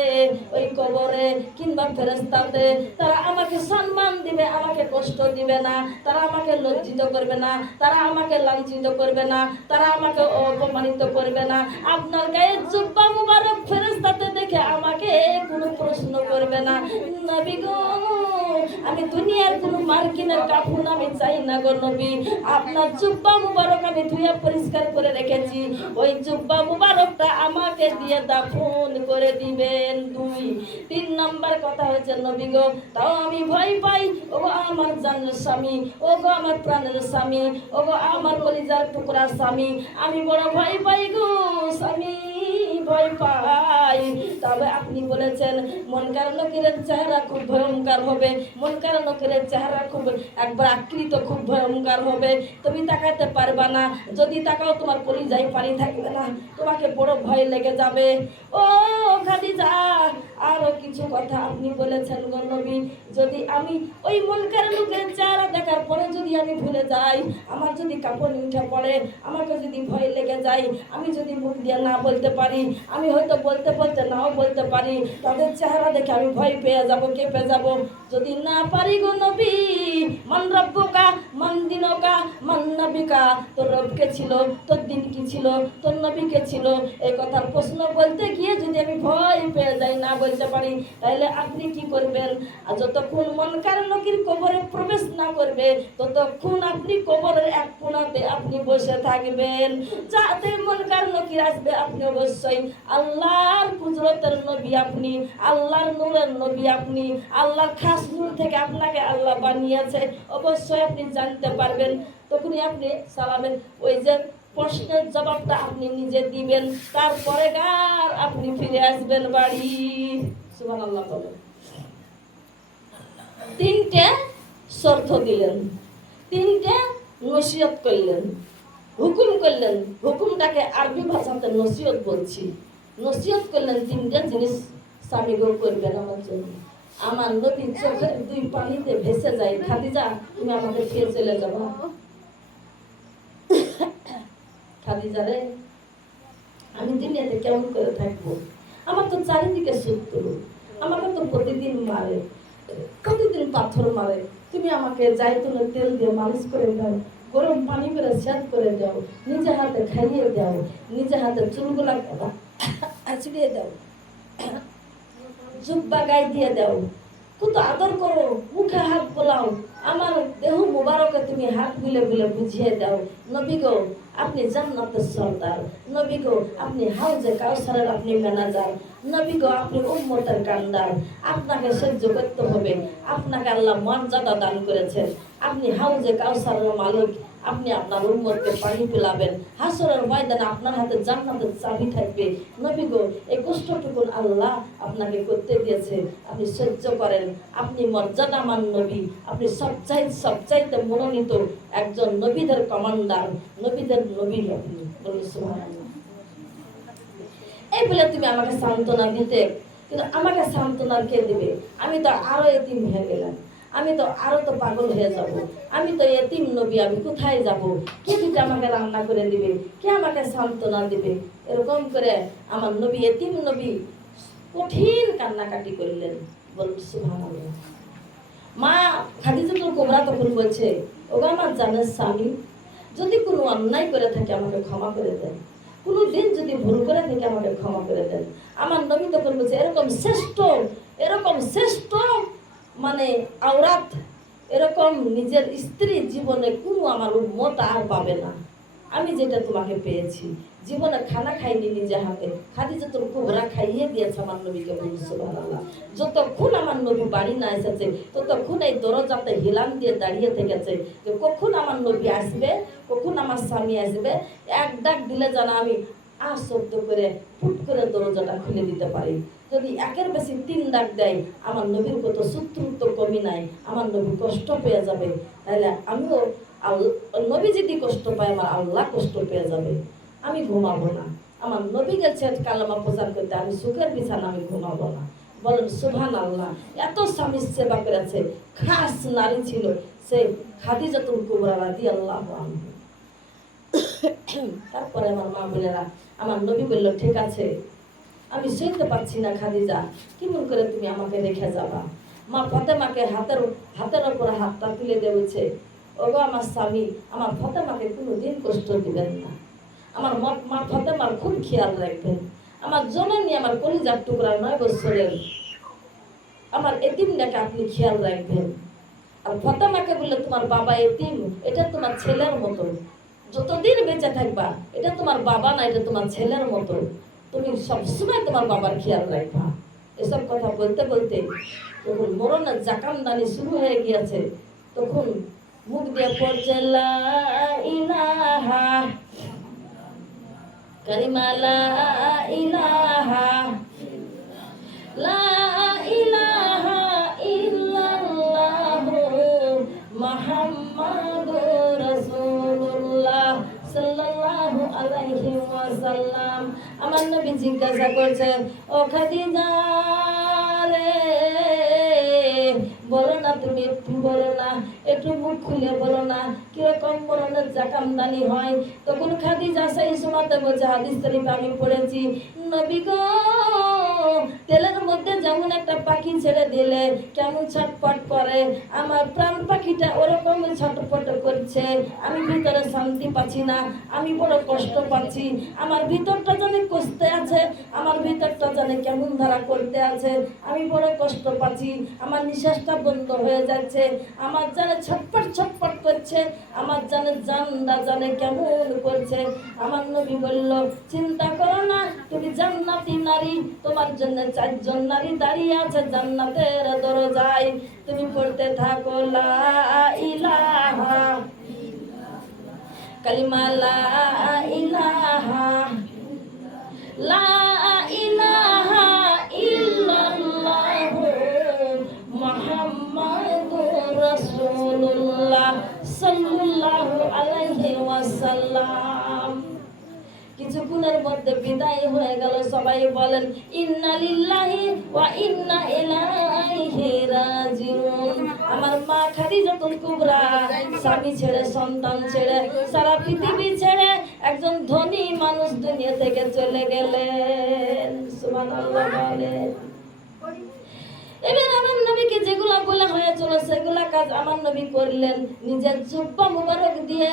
ওই কবরে কিংবা ফেরেশতাতে, তারা আমাকে সম্মান দিবে, আমাকে কষ্ট দিবে না, তারা আমাকে লজ্জিত করবে না, তারা আমাকে লাঞ্ছিত করবে না, তারা আমাকে অপমানিত করবে না। আপনার গায়ের জুব্বা মুবারক ফেরেশতাতে দেখে আমাকে কোনো প্রশ্ন করবে না। নবী গো, আমি দুনিয়ার কোনো মার্কিনের কাফন আমি চাই না গো নবী, আপনার জুব্বা মুবারক আমি ধুয়ে পরিষ্কার করে রেখেছি, ওই জুব্বা মুবারকটা আমাকে দিয়ে দাফন করে দিবেন। 2 3 নাম্বার কথা হচ্ছে নবী গো, তাও আমি ভয় পাই, ওগো আমার জানের স্বামী, ওগো আমার প্রাণের স্বামী, ওগো আমার কলিজার টুকরা স্বামী, আমি বড় ভয় পাই গো স্বামী, ভয় পাই। তবে আপনি বলেছেন মনকার নকিরের চেহারা খুব ভয়ঙ্কর হবে, মনকার নকিরের চেহারা খুব একবার আকৃত খুব ভয়ঙ্কর হবে, তুমি তাকাতে পারবা না, যদি তাকাও তোমার কলিজায় পানি থাকবে না, তোমাকে বড় ভয় লেগে যাবে। ও খাদিজা, আরো কিছু কথা আপনি বলেছেন গো নবী, যদি আমি ওই মনকার লোকের চেহারা দেখার পরে যদি আমি ভুলে যাই, আমার যদি কাপড় উঠে পড়ে, আমাকে যদি ভয় লেগে যায়, আমি যদি মুখ দিয়ে না বলতে পারি, আমি হয়তো বলতে বলতে নাও বলতে পারি, তাদের চেহারা দেখে আমি ভয় পেয়ে যাব, কেঁপে যাব। যদি না পারি গো নবী, মান রব্বুকা মান দিনুকা মান নবিকা, তোর রব কে ছিল, তোর দিন কি ছিল, তোর নবী কে ছিল, এই কথার প্রশ্ন বলতে গিয়ে যদি আমি ভয় পেয়ে যাই, না বলতে পারি, তাহলে আপনি কি করবেন? আর যতক্ষণ মনকার নকির কবরে প্রবেশ না করবে, ততক্ষণ আপনি কবরের এক কোণাতে আপনি বসে থাকবেন। যাতে মনকার নকির আসবে, আপনি অবশ্যই আল্লাহর কুদরতের নবী, আপনি আল্লাহর নূরের নবী, আপনি আল্লাহর খাস নূর থেকে আপনাকে আল্লাহ বানিয়েছে, অবশ্যই আপনি জানতে পারবেন। তখনই আপনি সালামের ওই যে প্রশ্নের জবাবটা আপনি নিজে দিবেন, তারপরে গার আপনি ফিরে আসবেন বাড়ি। সুবহানাল্লাহ বলেন। 3টে শর্ত দিলেন, 3টে নসিহত করলেন, হুকুম করলেন। হুকুমটাকে আরবি ভাষাতে নসিহত বলছি। নসিহত করলেন 3টে জিনিস স্বামী গো করবেন আমার জন্য। আমার নবী চোখের 2 পানিতে ভেসে যায়, খাদিজা তুমি আমাকে ফিরে চলে যাবো। খাদিজা রে, আমি দুনিয়াতে কেমন করে থাকবো? আমার তো চারিদিকে শত্রু, আমাকে তো প্রতিদিন মারে, প্রতিদিন পাথর মারে, তুমি আমাকে জাইতুনের তেল দিয়ে মালিশ করে দাও, গরম পানি করে সেদ্ধ করে দাও, নিজে হাতে খাইয়ে দাও, নিজে হাতে চুলগুলা আছড়িয়ে দাও, জুব্বা গায়ে দিয়ে দাও, কত আদর করো, মুখে হাত বোলাও, আমার দেহ মুবারকে তুমি হাত বুলে বুলে বুঝিয়ে দাও, নবী গো আপনি জান্নাতের সর্দার, নবী গো আপনি হাউজে কাউসারের আপনি ম্যানেজার, নবী গো আপনি উম্মতের কান্ডার, আপনাকে সহ্য করতে হবে, আপনাকে আল্লাহ মর্যাদা দান করেছেন, আপনি হাউজে কাউসারের মালিক, আপনি আপনার উম্মতকে পানি পিলাবেন, হাসরের ময়দানে আপনার হাতে জান্নাতের চাবি থাকবে, নবী গো এই কষ্টটুকু আল্লাহ আপনাকে করতে দিয়েছে, আপনি সহ্য করেন, আপনি মর্যাদামান নবী, আপনি সবচাইতে মনোনীত একজন নবীদের কমান্ডার, নবীদের নবী আপনি, বলুন সুবহানাল্লাহ। এই বলে তুমি আমাকে সান্ত্বনা দিতে, কিন্তু আমাকে সান্ত্বনা কে দিবে? আমি তো আরো এতিম হয়ে গেলাম, আমি তো আরো তো পাগল হয়ে যাব, আমি তো এতিম নবী, আমি কোথায় যাব? কে দিতে আমাকে রান্না করে দিবে? কে আমাকে সান্ত্বনা দিবে? এরকম করে আমার নবী, এতিম নবী কঠিন কান্নাকাটি করলেন, বলুন সুবহানাল্লাহ। মা খাদিজাতুল কুবরা তখন বলছে, ওগো আমার জানের স্বামী, যদি কোনো অন্যায় করে থাকে আমাকে ক্ষমা করে দেন, কোনো দিন যদি ভুল করে থাকে আমাকে ক্ষমা করে দেন। আমার নবী তখন বলছে, এরকম শ্রেষ্ঠ মানে আওরাত, এরকম নিজের স্ত্রীর জীবনে কোনো আমার উম্মত আর পাবে না, আমি যেটা তোমাকে পেয়েছি। জীবনে খানা খাইনি নিজে হাতে, খাদিজাতুল কুবরা খাইয়ে দিয়েছে আমার নবীকে, বলুন সুবহানাল্লাহ। যতক্ষণ আমার নবী বাড়ি না এসেছে ততক্ষণ এই দরজাতে হিলান দিয়ে দাঁড়িয়ে থেকেছে যে কখন আমার নবী আসবে, কখন আমার স্বামী আসবে, এক ডাক দিলে যেন আমি শব্দ করে ফুট করে দরজাটা খুলে দিতে পারি। যদি একের বেশি 3 ডাক দেয় আমার নবীর কত শত্রুর তো কমি নাই, আমার নবী কষ্ট পেয়ে যাবে, তাহলে আমিও নবী যদি কষ্ট পায় আমার আল্লাহ কষ্ট পেয়ে যাবে, আমি ঘুমাবো না। আমার নবী গেছে কালেমা প্রচার করতে, আমি সুখের বিছানা আমি ঘুমাবো না, বলেন সুবহানাল্লাহ। এত স্বামীর সেবা করেছে, খাস নারী ছিল সে খাদিজাতুল কুবরা রাদিয়াল্লাহু আনহা। তারপরে আমার মা বোনেরা, আমার নবী বলল, ঠিক আছে আমি সইতে পারছি না খাদিজা, কেমন করে তুমি আমাকে রেখে যাবা? মা ফাতেমাকে হাতের ওপর হাতটা তুলে দেওয়াছে, ওগো আমার স্বামী, আমার ফাতেমাকে কোনোদিন কষ্ট দিবেন না, আমার মা ফাতেমার খুব খেয়াল রাখবেন, আমার জননী, আমার কলিজার টুকরা 9 বছরের আমার এতিমটাকে আপনি খেয়াল রাখবেন। আর ফাতেমাকে বললে, তোমার বাবা এতিম, এটা তোমার ছেলের মতো, যতদিন বেঁচে থাকবা এটা তোমার বাবা না, এটা তোমার ছেলের মতো, তুমি সবসময় তোমার বাবার খেয়াল রাখবা। এসব কথা বলতে বলতে তখন মরণের জাকামদানি শুরু হয়ে গিয়েছে, তখন মুখ দিয়ে পড়ছে লা ইলাহা কালিমা লা ইলাহা লা ইলাহা ইল্লাল্লাহু মুহাম্মাদুর রাসূলুল্লাহ সাল্লাল্লাহু আলাইহি ওয়াসাল্লাম। আমার নবী জিজ্ঞাসা করছেন, ও খাদিজা রে, বলো না, তুমি একটু বলো না, একটু মুখ খুলে বলো না, কিরকম মরণের জাকামদানি হয়? তখন খাদিজা সেই সময়তে বলছে, হাদিস শরীফ আমি পড়েছি, নবী গো তেলের মধ্যে যেমন একটা পাখি ছেড়ে দিলে কেমন ছটপট করে, আমার প্রাণ পাখিটা ওরকম ছটপট করছে, আমি ভিতরে শান্তি পাচ্ছি না, আমি বড় কষ্ট পাচ্ছি, আমার ভিতরটা জানে কষ্টে আছে, আমার ভিতরটা জানে কেমন ধারা করতে আছে, আমি বড় কষ্ট পাচ্ছি, আমার নিঃশ্বাসটা বন্ধ হয়ে যাচ্ছে, আমার জানে ছটপট ছটপট করছে, আমার জানে জানটা জানে কেমন করছে। আমার নবী বলল, চিন্তা করো না, তুমি জান্নাতি নারী, তোমার জন্য 4 জন নারী দাঁড়িয়ে আছে জান্নাতের দরজায়, তুমি পড়তে থাকো লা ইলাহা কালিমা লা ইলাহা লা ইলাহা ইল্লাল্লাহু মুহাম্মাদুর রাসূলুল্লাহ সাল্লাল্লাহু আলাইহি ওয়াসাল্লাম। কিছুক্ষণের মধ্যে বিদায় হয়ে গেল, সবাই বলেন ইন্না লিল্লাহি ওয়া ইন্না ইলাইহি রাজিউন। আমার মা খাদিজাতুল কুবরা স্বামী ছেড়ে, সন্তান ছেড়ে, সারা পৃথিবী ছেড়ে একজন ধনী মানুষ দুনিয়া থেকে চলে গেলেন, সুবহানাল্লাহ বলেন। এবার আমার নবীকে যেগুলা বলা হয়েছিল সেগুলা কাজ আমার নবী করলেন। নিজের জুব্বা মুবারক দিয়ে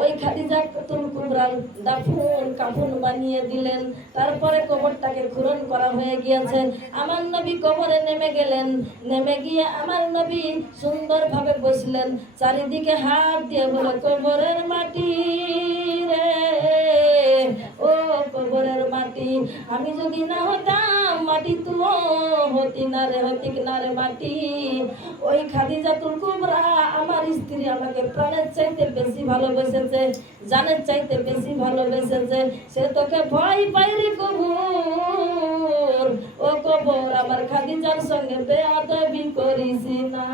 ওই খাদিজাতুল কুবরার দাফন কাফন বানিয়ে দিলেন। তারপরে কবরটাকে খনন করা হয়ে গিয়েছে। আমার নবী কবরে নেমে গেলেন। নেমে গিয়ে আমার নবী সুন্দরভাবে বসলেন, চারিদিকে হাত দিয়ে বলে, কবরের মাটি রে, ও কবরের মাটি, আমি যদি না হতাম মাটি তুলো হতি না রে, হতি না রে মাটি। ওই খাদিজাতুল কুবরা আমার স্ত্রী আমাকে প্রাণের চাইতে বেশি ভালোবেসেছে, জানের চাইতে বেশি ভালোবেসেছে। সে তোকে ভয় পাই রে কবর, ও কবর আমার খাদিজার সঙ্গে বেয়াদবি করিস না।